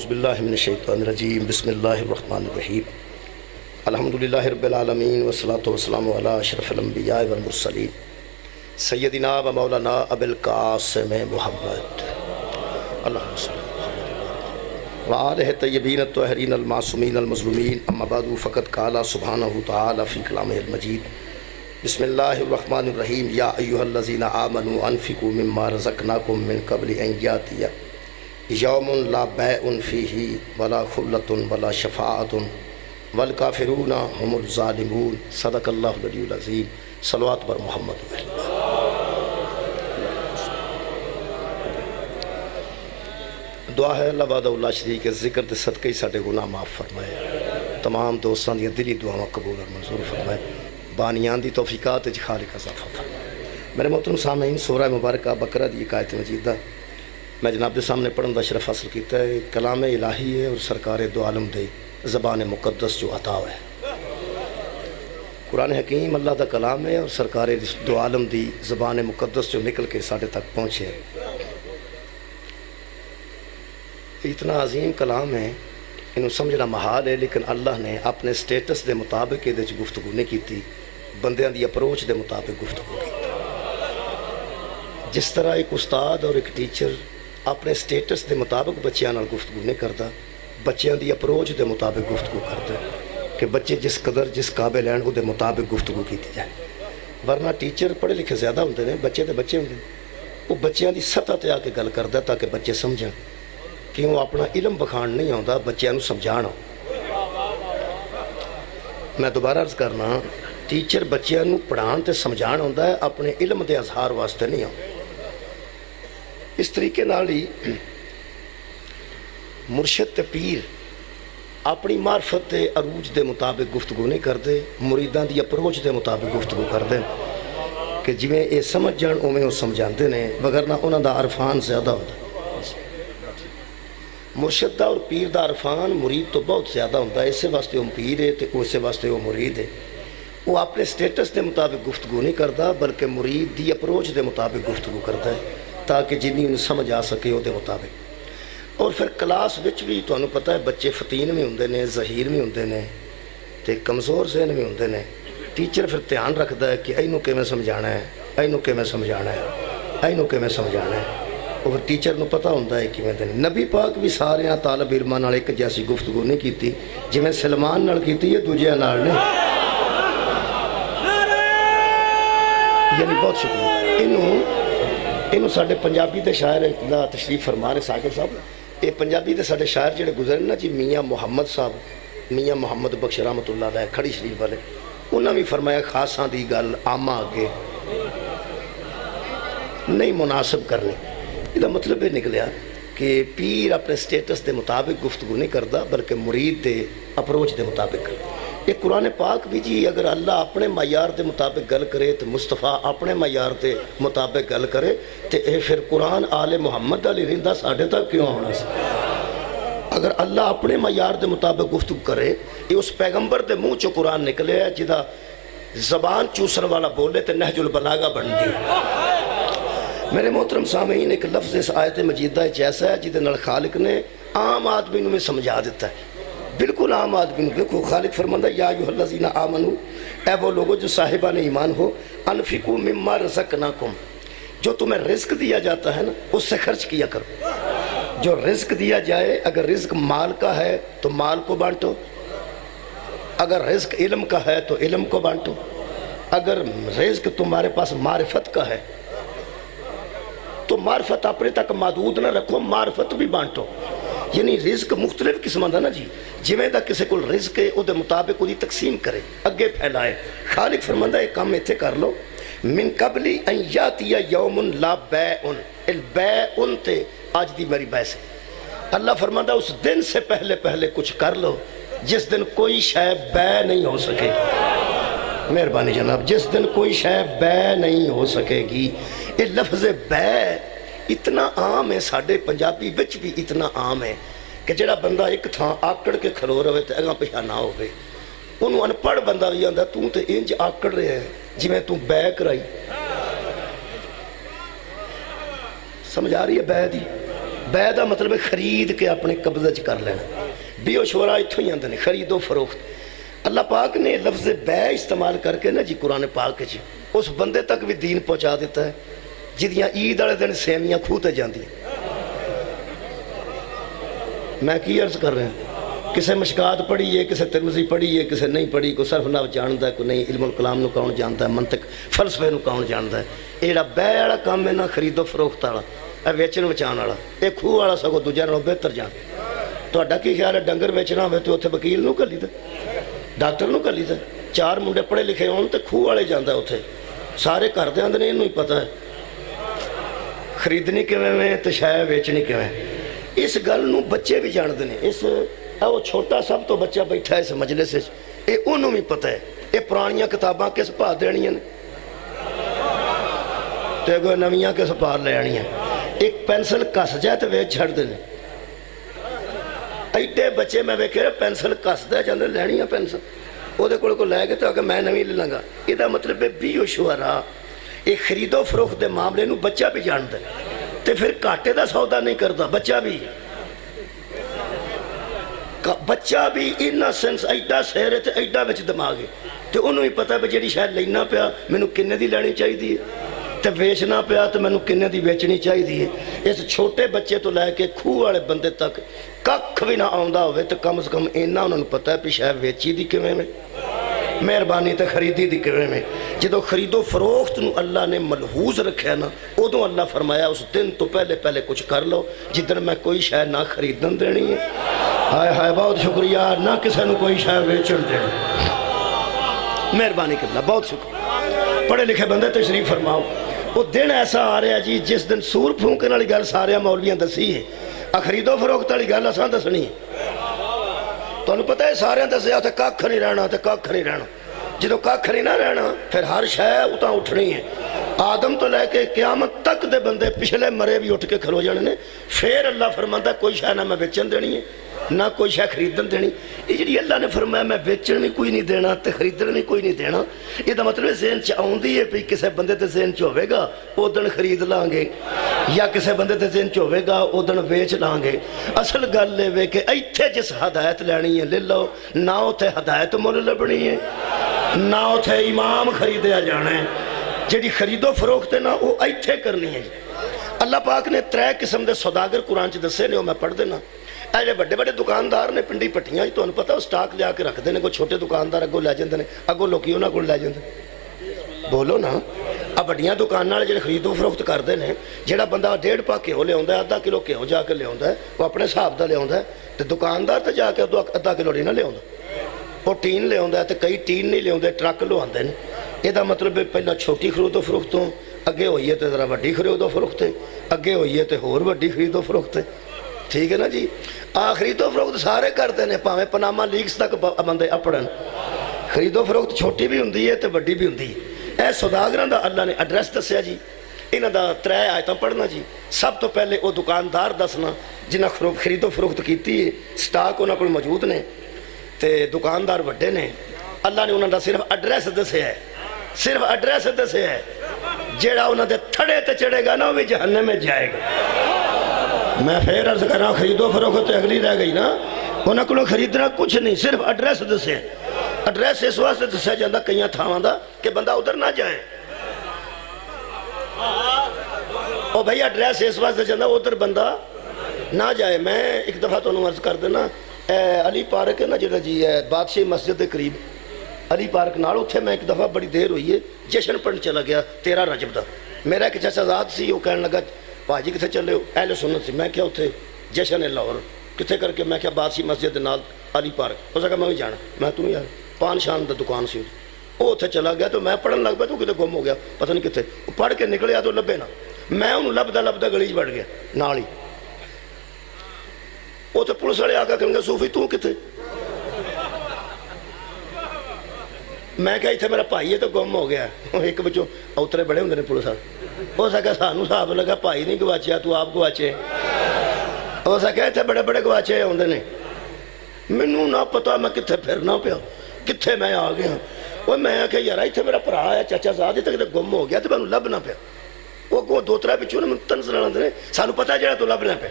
اعوذ باللہ من الشیطان الرجیم بسم اللہ الرحمن الرحیم الحمدللہ رب العالمین والصلاة والسلام علی اشرف الانبیاء والمرسلین سیدنا و مولانا ابی القاسم محمد اللہم صلی وآلہ طیبین الطاہرین المعصومین المظلومین اما بعد فقد قال سبحانہ تعالی فی کلامہ المجید بسم اللہ الرحمن الرحیم یا ایہا الذین آمنوا انفقوا مما رزقناکم من قبل ان یاتیہ یوم لا بیع فیہ ولا خلۃ ولا شفاعۃ والکافرون هم الظالمون صدق اللہ العلی العظیم صلوات بر محمد دعا ہے اللہ وحدہ لا شریک کے ذکر تے صدقے ہی ساڈے گناہ معاف فرمائے تمام دوستاں دی دلی دعاواں قبول اور منظور فرمائے بانیان دی توفیقات وچ خالق اضافہ فرمائے میرے محترم سامعین سورہ مبارکہ بقرہ دی ایک آیت مجیدہ میں جناب کے سامنے پڑھن دا شرف حاصل کیتا ہے کلام الہی ہے اور سرکار دو عالم دے زبان مقدس جو عطا ہے قرآن حکیم اللہ دا کلام ہے اور سرکار دو عالم دی زبان مقدس جو نکل کے ساڑھے تک پہنچے اتنا عظیم کلام ہے انہوں سمجھنا محال ہے لیکن اللہ نے اپنے سٹیٹس دے مطابق یہ گفتگو نہیں کی بندیاں دی اپروچ دے مطابق گفتگو کی جس طرح ایک استاد اور ایک ٹیچر اپنے سٹیٹس دے مطابق بچیاں نال گفتگو نہیں کرتا بچیاں دی اپروچ دے مطابق گفتگو کرتا کہ بچے جس قدر جس قابل ہیں وہ دے مطابق گفتگو کی جائے ورنہ ٹیچر پڑھے لکھے زیادہ ہوندے ہیں بچے تے بچے ہوندے وہ بچیاں دی سطح تے آ کے گل کردا تاکہ بچے سمجھیں کہ وہ اپنا علم بخان نہیں آتا بچیاں نوں سمجھانا میں دوبارہ عرض کرنا ٹیچر بچیاں نوں پڑھان تے سمجھان ہوندا ہے اپنے علم دے اظہار واسطے نہیں آتا اس طریقے نال ہی مرشد تے پیر اپنی معرفت دے عروج دے مطابق گفتگو نہیں کرتے مریداں دی اپروچ دے مطابق گفتگو کرتے کہ جویں اے سمجھ جان اوویں او سمجھاندے نے وگرنہ انہاں دا عرفان زیادہ ہوندا مرشد دا اور پیر دا عرفان مرید تو بہت زیادہ ہوتا ہے اسے واسطے وہ پیر ہے تو اسے واسطے وہ مرید ہے وہ اپنے سٹیٹس دے مطابق گفتگو نہیں کرتا بلکہ مرید دی اپروچ دے مطابق گفتگو کرتا ہے تاکہ جنہی انہیں سمجھ آ سکے وہ دے مطابق اور پھر کلاس وچ بھی تو انہوں پتہ ہے بچے فتین میں ہوندے نے ظہیر میں ہوندے نے تے کمزور ذہن میں ہوندے نے ٹیچر پھر دھیان رکھتا ہے کہ اینوں کہ میں سمجھانا ہے اینوں کہ میں سمجھانا ہے اینوں کہ میں سمجھانا ہے اور ٹیچر نو پتہ ہوتا ہے کہ میں نبی پاک بھی سارے طالب علماں نال ایک جیسی گفتگو نہیں کیتی جویں سلمان نال کیتی ہے دوجیاں نال نہیں یعنی بہت شکریہ انہوں ساڑھے پنجابی دے شاعر دا تشریف فرما رہے ثاقب صاحب یہ پنجابی دے ساڑھے شاعر جڑے گزرے نا جی میاں محمد صاحب میاں محمد بخش رحمت اللہ علیہ کھڑی شریف والے انہوں نے فرمایا خاصاں دی گل عامہ آگے نہیں مناسب کرنی یہ مطلب یہ نکلیا کہ پیر اپنے سٹیٹس دے مطابق گفتگو نہیں کرتا بلکہ مرید دے اپروچ دے مطابق یہ قرآن پاک بھی جی اگر اللہ اپنے معیار دے مطابق گل کرے تو مصطفیٰ اپنے معیار دے مطابق گل کرے تو یہ پھر قرآن آل محمد علی رہندا ساڑھے تک کیوں ہونا سی اگر اللہ اپنے معیار دے مطابق گفتگو کرے یہ اس پیغمبر دے منہ چو قرآن نکلے ہے جدا زبان چوسن والا بولے تو نہج البلاغہ بن دی میرے محترم سامعین ایک لفظ اس آیت مجیدہ ایسا ہے جدے نال خالق نے عام آدمی میں سمجھا دیتا ہے بالکل عام آدمی دیکھو خالق فرماندہ یا ایھا الذین آمنو اے وہ لوگوں جو صاحبان ایمان ہو انفقوا مما رزقناکم جو تمہیں رزق دیا جاتا ہے نا اس سے خرچ کیا کرو جو رزق دیا جائے اگر رزق مال کا ہے تو مال کو بانٹو اگر رزق علم کا ہے تو علم کو بانٹو اگر رزق تمہارے پاس معرفت کا ہے تو معرفت اپنے تک محدود نہ رکھو معرفت بھی بانٹو یعنی رزق مختلف قسم دا نا جی جویں دا کسے کول رزق ہے او دے مطابق دی تقسیم کرے اگے پھیلائے خالق فرماندا ہے کام ایتھے کر لو من قبل ان یاتی یوم لا بیع البیع تے آج دی میری بحث ہے اللہ فرماندا اس دن سے پہلے کچھ کر لو جس دن کوئی شے بیع نہیں ہو سکے مہربانی جناب جس دن کوئی شے بیع نہیں ہو سکے گی یہ لفظ بیع اتنا عام ہے ساڑھے پنجابی وچ بھی اتنا عام ہے کہ جڑا بندہ ایک تھا آکڑ کے کھلو رہے تو اگاں پیچھے نہ ہوئے انہوں ان پڑھ بندہ بھی آندا تو تے انج آکڑ رہے ہیں جی میں تو بیع کرائی سمجھ آ رہی ہے بیع دی بے دا مطلب ہے خرید کے اپنے قبضے کر لینا. بیع و شراء اتھوں ہی آندے نے، خرید و فروخت. اللہ پاک نے لفظ بے استعمال کر کے نا جی قرآن پاک جی اس بندے تک بھی دین پہنچا دیتا ہے جدیاں عید والے دن سیویاں کھوتے جاندی. میں کی عرض کر رہا ہوں، کسے مشکات پڑھی ہے، کسے ترمذی پڑھی ہے، کسے نہیں پڑھی، کوئی صرف نحو جانتا ہے، کوئی نہیں. علم الکلام نو کون جانتا ہے، منطق فلسفے نو کون جانتا ہے. یہ جڑا بے والا کام ہے نا، خرید و فروخت والا، اے ویچن وچان والا، یہ کھوہ والا سگو دوجے نالوں بہتر جان. تہاڈا کی خیال ہے ڈنگر ویچنا ہوئے تو اتنے وکیل نو کلی دا، ڈاکٹر نو کلی دا. چار منڈے پڑھے لکھے ہون تو کھوہ والے جاندہ اتنے سارے گھر دے آندے نے، انہوں ہی پتہ ہے خریدنی کیویں میں تے شے ویچنی کیویں. اس گل نو بچے بھی جاندے نے. اس وہ چھوٹا سب تو بچہ بیٹھا ہے اس مجلس وچ، یہ انہوں بھی پتہ ہے یہ پرانیاں کتاباں کس بھا دینیاں نے تے کوئی نویاں کس بھا لے آنیاں. ایک پینسل کس جائے تو ویچ چھڑ دے. ایڈے بچے میں ویکھے پینسل کس دے جاندے لینی پینسل وہ کو لے کے تو آگے میں نویں لے لوں گا. یہ مطلب ہے بیع و شراء، یہ خرید و فروخت دے معاملے نو بچہ بھی جانتا ہے تے پھر گھاٹے دا سودا نہیں کرتا. بچہ بھی انسنس ایڈا سیر ہے تے ایڈا وچ دماغ ہے تے انہوں ہی پتہ ہے جیڑی شاید لینا پیا مینوں کنے دی لینی چاہیے تے ویچنا پیا تو مینوں کنے دی ویچنی چاہیے. اس چھوٹے بچے تو لے کے کھوہ والے بندے تک ککھ بھی نہ آندا ہوئے تو کم سے کم اینا انہوں نے پتہ ہے کہ شاید ویچی دی کیویں میں، مہربانی تے خریدی دی کیویں میں. جدو خرید و فروخت نو اللہ نے ملحوظ رکھا نا، ادو اللہ فرمایا اس دن تو پہلے کچھ کر لو جدن میں کوئی شے نہ خریدن دینی ہے. ہائے ہائے بہت شکریہ، نہ کسی نو کوئی شے ویچن دینی. مہربانی کرنا، بہت شکریہ. پڑھے لکھے بندے تشریف فرماؤ. وہ دن ایسا آ رہا جی جس دن سور پھونکنے والی گل سارے مولویاں دسی ہے، خرید و فروخت والی گل اساں دسنی ہے. تمہیں پتہ ہے سارے دسیا تے ککھ نہیں رہنا تے ککھ نہیں رہنا. جدو ککھ نہیں نہ رہنا پھر ہر شے اتاں اٹھنی ہے. آدم تو لے کے قیامت تک دے بندے پچھلے مرے بھی اٹھ کے کھلو جانے نے. پھر اللہ فرماتا کوئی شے نہ میں ویچن دینی ہے نہ کوئی شے خریدن دینی. یہ جڑی اللہ نے فرمایا میں ویچن بھی کوئی نہیں دینا تے خریدن بھی کوئی نہیں دینا، یہ دا مطلب ذہن چ آؤندی ہے بھی کسے بندے تے ذہن چ ہوئے گا او دن خرید لیں گے، یا کسے بندے تے ذہن چ ہوئے گا او دن ویچ لیں گے. اصل گل ہے کہ ایتھے جس ہدایت لینی ہے لے لو، نہ اوتھے ہدایت مول لبنی ہے نہ اوتھے امام خریدیا جانا ہے. جڑی خرید و فروخت ہے نا وہ ایتھے کرنی ہے. اللہ پاک نے 3 قسم دے سوداگر قرآن چ دسے نے، وہ میں پڑھ دینا. ایجے بڑے بڑے دکاندار نے پنڈی پٹیاں تو انہوں پتہ وہ سٹاک لیا کے رکھ دینے. کوئی چھوٹے دکاندار اگوں لے جاندے نے، اگوں لوکی انہاں کول لے جاندے. بولو نا. اب بڑیاں دکان والے جڑے خرید و فروخت کرتے ہیں، جڑا بندہ 1.5 پا گھیو لے آندا ہے، آدھا کلو گھیو جا کے لے آندا ہے، وہ اپنے حساب دا لے آندا ہے. تے دکاندار تے جا کے آدھا کلو نہیں نہ لے آندا، وہ ٹین لے آندا ہے. تے کئی ٹین نہیں لے آندے، ٹرک لو آندے نے. یہ دا مطلب ہے پہلا چھوٹی خرید و فروخت ہوں، اگے ہوئی ہے تے ذرا وڈی خرید و فروخت ہے، اگے ہوئی ہے تے ہور وڈی خرید و فروخت ہے. ٹھیک ہے نا جی. خرید و فروخت سارے کرتے ہیں، پاویں پناما لیگز تک بندے اپڑن. خرید و فروخت چھوٹی بھی ہوندی ہے تے وڈی بھی ہوندی ہے. اے سوداگراں دا اللہ نے ایڈریس دسیا جی. انہاں دا 3 آیتاں پڑھنا جی. سب تو پہلے وہ دکاندار دسنا جنہاں خرید و فروخت کیتی ہے، سٹاک انہاں کول موجود نے تے دکاندار وڈے نے. اللہ نے انہاں دا صرف ایڈریس دسیا ہے، صرف ایڈریس دسیا ہے. جیڑا انہاں دے تھڑے تے چڑھے گا نا وہ بھی جہنم میں جائے گا. میں پھر عرض کر رہا ہوں خرید و فروخت تو اگلی رہ گئی نا. انہاں کو خریدنا کچھ نہیں، صرف ایڈریس دسے. ایڈریس اس واسطے دسیا جاتا کئی تھاواں دا کہ بندہ ادھر نہ جائے. او بھائی ایڈریس اس واسطے جاتا ادھر بندہ نہ جائے. میں ایک دفعہ تمہیں عرض کر دینا، علی پارک ہے نا جڑا جی ہے بادشاہ مسجد کے قریب علی پارک نال، اتنے میں ایک دفعہ بڑی دیر ہوئی ہے جشن پڑھن چلا گیا 13 رجب دا. میرا ایک چاچا زاد سی، وہ کہنے لگا بھاجی کتنے چلے ہو؟ اہل سنت سی. میں کیا اتنے جشن ہے لاہور کتنے کر کے؟ میں کیا بادشاہ مسجد دے نال علی پارک. ہو سکا میں بھی جانا. میں تم یار پان شان دا دکان سی، وہ اتنے چلا گیا تو میں پڑھن لگ پیا تو کتنے گم ہو گیا، پتہ نہیں کتنے. وہ پڑھ کے نکلیا تو لبے نا. میں انہوں لبدا گلی چ بڑھ گیا نال ہی. وہ تو پولیس والے آ کے کہیں گے صوفی تو کتنے؟ میں کہا اتنے میرا بھائی ہے تو گم ہو گیا. ایک بچوں اترے بڑے ہوندے نے پولیس والے. ہو سکا سانوں صاحب لگا بھائی نہیں گواچیا تو آپ گواچے. ہو سکا اتنے بڑے بڑے گواچے آتے ہیں. مینوں نہ پتا میں کتنے پھرنا پیا، کتنے میں آ گیا. وہ میں کہ یار اتنے میرا بھرا ہے چاچا صاحب اتنے کتنے گم ہو گیا تو میں لبنا پیا. وہ 2-3 پچھوں نے تنز لڑا دے سانوں پتا جڑا تو لبنا پیا.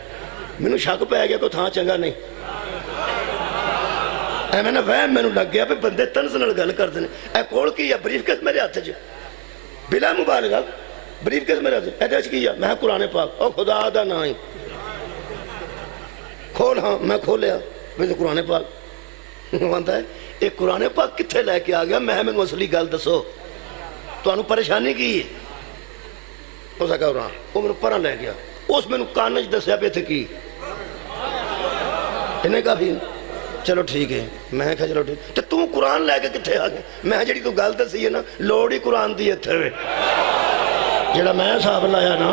مینوں شک پی گیا کوئی تھان چنگا نہیں ایویں نہ وہم مینوں لگ گیا بھی بندے طنز نال گل کردے نے اے کول کی ہے بریف کیس میرے ہاتھ چ بلا مبالغہ بریف کیس میرے ہاتھ اے کی ہے میں قرآن پاک او خدا دا نا ہی کھول ہاں میں کھولیا ویسے قرآن پاک آتا ہے ایک قرآن پاک کتنے لے کے آ گیا میں مینوں اصلی گل دسو تانوں پریشانی کی ہے اس کا قرآن وہ مینوں پرا لے گیا اس مینوں کان وچ دسیا پہ تھے کی انہیں کافی چلو ٹھیک ہے میں کہا چلو ٹھیک تو توں قرآن لے کے کتنے آ گئے میں جڑی تو گل دسی ہے نا لوڑ ہی قرآن دی اتھے وے جڑا میں صاحب لایا نا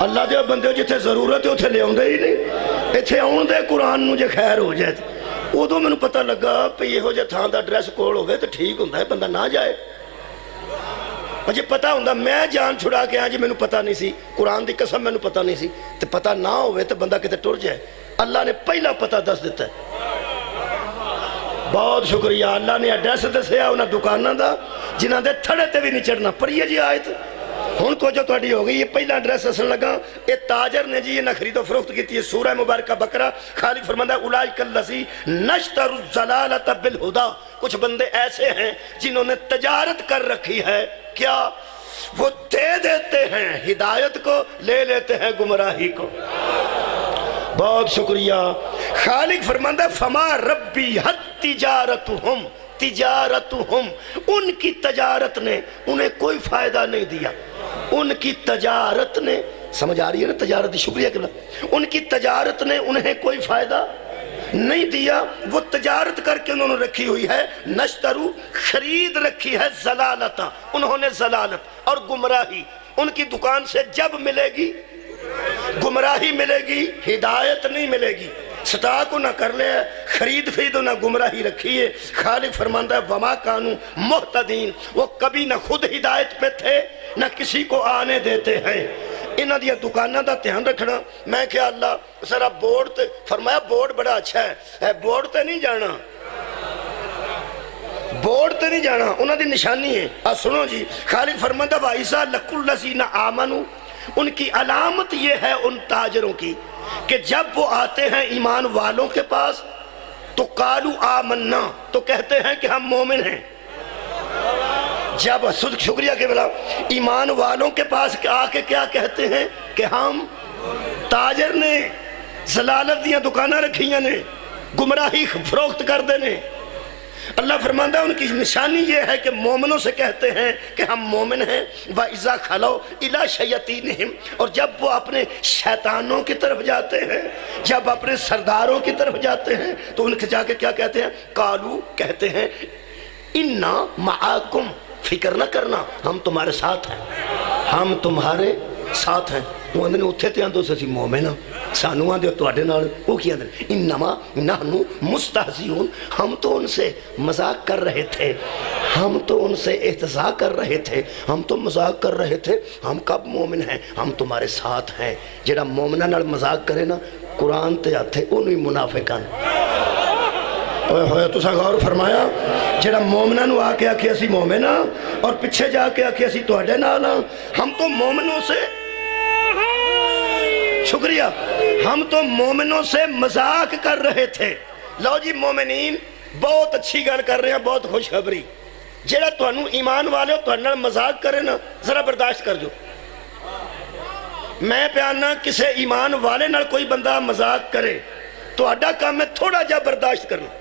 اللہ دے بندے جتھے ضرورت ہے اتھے لے آؤندے ہی نہیں اتھے آؤندے قرآن نو جے خیر ہو جائے ادو مینوں پتہ لگا پہ یہ ہو جائے تھان دا ڈریس کول ہوگئے تو ٹھیک ہوندہ ہے بندہ نہ جائے مجھے پتہ ہوندہ میں جان چھڑا کے آج مینوں پتہ نہیں سی قرآن دی قسم مینوں پتہ نہیں سی تو پتہ نہ ہوئے تو بندہ کتے ٹر جائے اللہ نے پہلا پتہ دس دیتا ہے بہت شکریہ اللہ نے ایڈریس دسیا انہاں دکاناں دا جنہاں دے تھڑے تے بھی نہیں چڑھنا پڑھیے جی آیت ہون تو جو تہاڈی ہو گئی یہ پہلا ایڈریس دسن لگا یہ تاجر نے جی یہ نہ خرید و فروخت کی ہے سورہ مبارکہ بقرہ خالق فرماتا ہے اولئک الذین نشتروا الضلالۃ بالہدی کچھ بندے ایسے ہیں جنہوں نے تجارت کر رکھی ہے کیا وہ دے دیتے ہیں ہدایت کو لے لیتے ہیں گمراہی کو بہت شکریہ خالق فرماتا ہے فما ربی حد تجارتہم ان کی تجارت نے انہیں کوئی فائدہ نہیں دیا ان کی تجارت نے سمجھ آ رہی ہے نا تجارت دی شکریہ کرنا ان کی تجارت نے انہیں کوئی فائدہ نہیں دیا وہ تجارت کر کے انہوں نے رکھی ہوئی ہے نشترو خرید رکھی ہے ضلالتا انہوں نے ضلالت اور گمراہی ان کی دکان سے جب ملے گی گمراہی ملے گی ہدایت نہیں ملے گی سٹاک نہ کر لے خرید فید نہ گمراہی رکھی ہے خالق فرماندہ ہے وما کانو محتدین وہ کبھی نہ خود ہدایت پہ تھے نہ کسی کو آنے دیتے ہیں انہاں دیا دکانہ دا دھیان رکھنا میں کیا اللہ ذرا بورڈ تے فرمایا بورڈ بڑا اچھا ہے بورڈ تے نہیں جانا بورڈ تے نہیں جانا انہاں دی نشانی ہے سنو جی خالق فرماندہ وَإِذَا لَقُوا الَّذِينَ آمَنُوا ان کی علامت یہ ہے ان تاجروں کی کہ جب وہ آتے ہیں ایمان والوں کے پاس تو قالوا آمنا تو کہتے ہیں کہ ہم مومن ہیں جب شکریہ کے بلا ایمان والوں کے پاس آ کے کیا کہتے ہیں کہ ہم تاجر نے ضلالت دیا دکانہ رکھیاں نے گمراہی فروخت کر دینے اللہ فرماندہ ان کی نشانی یہ ہے کہ مومنوں سے کہتے ہیں کہ ہم مومن ہیں وَإِذَا خَلَوْا إِلَىٰ شَيَاطِینِہِمْ اور جب وہ اپنے شیطانوں کی طرف جاتے ہیں جب اپنے سرداروں کی طرف جاتے ہیں تو ان کے جا کے کیا کہتے ہیں قالو کہتے ہیں اِنَّا مَعَاكُمْ فکر نہ کرنا ہم تمہارے ساتھ ہیں ہم تمہارے ساتھ ہیں وہ اندھنے اتھے تے اندھو سے مومنہ سانو آندھے تو آڈے نال وہ کیا اندھنے انما نحنو مستہزیون ہم تو ان سے مذاق کر رہے تھے ہم تو ان سے احتضاء کر رہے تھے ہم تو مذاق کر رہے تھے ہم کب مومن ہیں ہم تمہارے ساتھ ہیں جڑا مومنہ نال مذاق کرے نا قرآن تے آتے انہی منافقان ہوئے تو سا غور فرمایا جڑا مومنہ نو آکے آکے اسی مومنہ اور پچھے جا کے آکے اسی تو آڈے نالا ہم تو مومنوں سے شکریہ ہم تو مومنوں سے مذاق کر رہے تھے لو جی مومنین بہت اچھی گل کر رہے ہیں بہت خوشخبری جڑا تو انہوں ایمان والے ہو تو انہوں مذاق کرے نا ذرا برداشت کر جو میں پیانا کسے ایمان والے نال کوئی بندہ مذاق کرے تو اڈا کام میں تھوڑا جا برداشت کرنا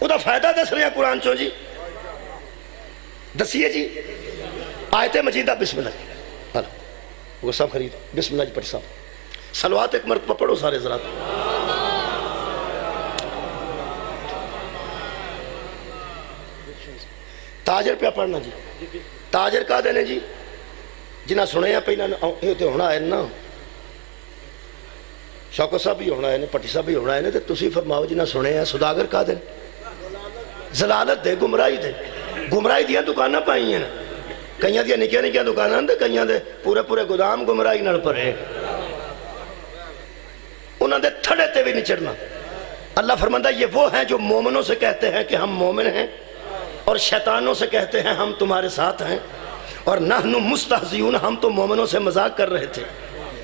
وہ دا فائدہ دس رہے ہیں قرآن چو جی دسیے جی آیت مجیدہ بسم اللہ وہ سب خرید بسم اللہ جی پڑھ صاحب صلوات ایک مرتبہ پڑھو سارے ذرا تاجر پہ پڑھنا جی تاجر کا دینے جی جنہ سنے ہیں پہنا یہ تو ہونا ہے نا شوکت صاحب بھی ہونا ہے پٹی صاحب بھی ہونا ہے تو تسی فرماؤ جنہ سنے ہیں صداگر کا دیں ضلالت دے گمراہی دیا دکانہ پائی ہیں کئیاں دیا نکیا نکیا دکانہ دے کئیاں دے پورے پورے گدام گمراہی نڑ پر ہے انہوں دے تھڑے تے بھی نہیں چڑھنا اللہ فرماندہ یہ وہ ہیں جو مومنوں سے کہتے ہیں کہ ہم مومن ہیں اور شیطانوں سے کہتے ہیں ہم تمہارے ساتھ ہیں اور نحن مستہزیون ہم تو مومنوں سے مذاق کر رہے تھے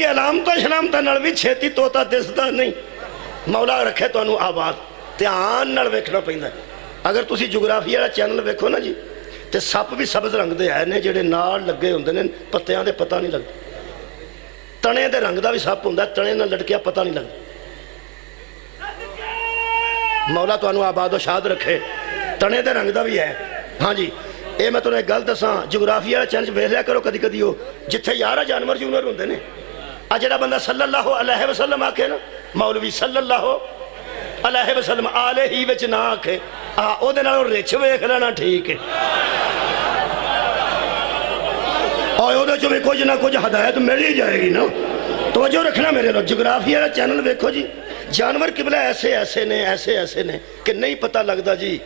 باقی علامتاں شلامتاں نال بھی چھیتی توتا دسدا نہیں. مولا رکھے تانوں آباد دھیان نال ویکھنا پیندا. اگر تسی جغرافی والا چینل ویکھو نا جی تے سپ بھی سبز رنگ دے آئے نے جڑے نال لگے ہوندے نے پتیاں دے پتہ نہیں لگدا. تنے دے رنگ دا بھی سپ ہوندا تنے نال لٹکیا پتہ نہیں لگدا. مولا تانوں آباد و شاد رکھے. تنے دے رنگ دا بھی ہے. ہاں جی اے میں تانوں ایک گل دساں جغرافی والا چینل ویکھ لیا کرو کدی کدی ہو جتھے 11 جانور جونور ہوندے نے آ جڑا بندہ صلی اللہ علیہ وسلم آکھے نا مولوی صلی اللہ علیہ وسلم آلے ہی وچ نہ آکھے او دے نال رچ ویکھ لینا ٹھیک ہے. اور او دے چوں کچھ نہ کچھ ہدایت مل ہی جائے گی نا. توجہ رکھنا میرے لوگ. جغرافی والا چینل ویکھو جی جانور قبلہ ایسے ایسے نے کہ نہیں پتہ لگدا جی.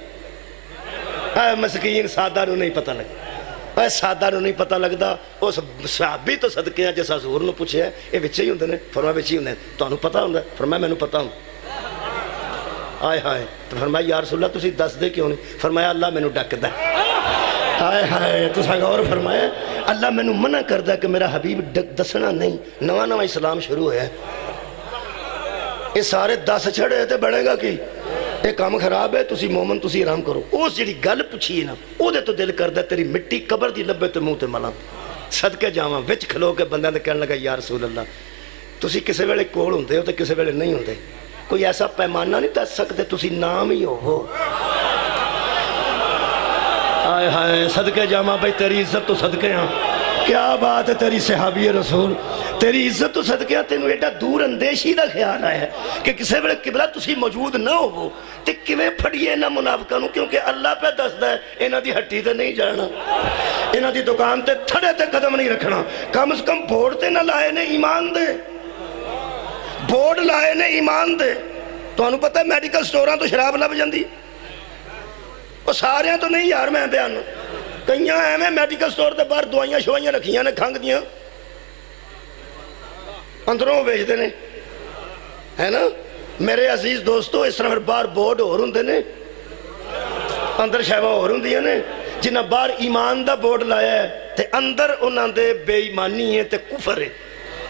مسکین سادہ نو نہیں پتہ لگدا. سادہ نو نہیں پتہ لگدا. اس صحابی تو صدقے ہیں جس حضور نو پوچھیا اے وچ ہی ہوندے نے. فرمایا وچ ہی ہوندے نے. تانوں پتہ ہوندا؟ فرمایا مینوں پتہ ہوندا. آئے ہائے. تو فرمایا یا رسول اللہ تسی دس دے کیوں نہیں؟ فرمایا اللہ مینوں ڈکدا. آئے ہائے. تساں غور فرمایا اللہ مینوں منع کردا کہ میرا حبیب دسنا نہیں. نواں نواں اسلام شروع ہویا ہے. یہ سارے دس چھڑے تے بڑھے گا کی یہ کام خراب ہے. تسی مومن تسی آرام کرو. اس جڑی گل پوچھی ہے نا او دے تو دل کردا تیری مٹی قبر دی لبے تے منہ تے ملاں. صدقے جاواں وچ کھلو کے بندیاں تے کہن لگا یا رسول اللہ تسی کسے ویلے کول ہوندے ہو تے کسے ویلے نہیں ہوندے. کوئی ایسا پیمانہ نہیں دس سکتے تسی نام ہی ہو. آئے ہائے صدقے جاواں بھائی تیری عزت تو صدقے ہاں. کیا بات ہے تیری صحابی رسول. تیری عزت تو صدقے تینوں ایڈا دور اندیشی دا خیال آیا ہے کہ کسے ویلے قبلہ تسی موجود نہ ہو تے کیویں پھڑیے انہاں منافقاں نوں. کیونکہ اللہ پہ دسدا ہے انہاں دی ہٹی تے نہیں جانا. انہاں دی دکان تے تھڑے تے قدم نہیں رکھنا. کم از کم بورڈ تے نہ لائے نے ایمان دے. بورڈ لائے نے ایمان دے. تانوں پتہ ہے میڈیکل سٹوراں تو شراب لب جاندی. وہ ساریاں تو نہیں یار میں بیان کئیاں ایویں میڈیکل سٹور تے باہر دوائیاں شوائیاں رکھیاں نے کھنگ دیاں اندروں ویچدے نے ہے نا. میرے عزیز دوستو اس طرح باہر بورڈ ہور ہوندے نے اندر شیواں ہور ہوندیاں نے. جنہاں باہر ایمان دا بورڈ لایا ہے تے اندر انہاں دے بے ایمانی ہے تے کفر ہے.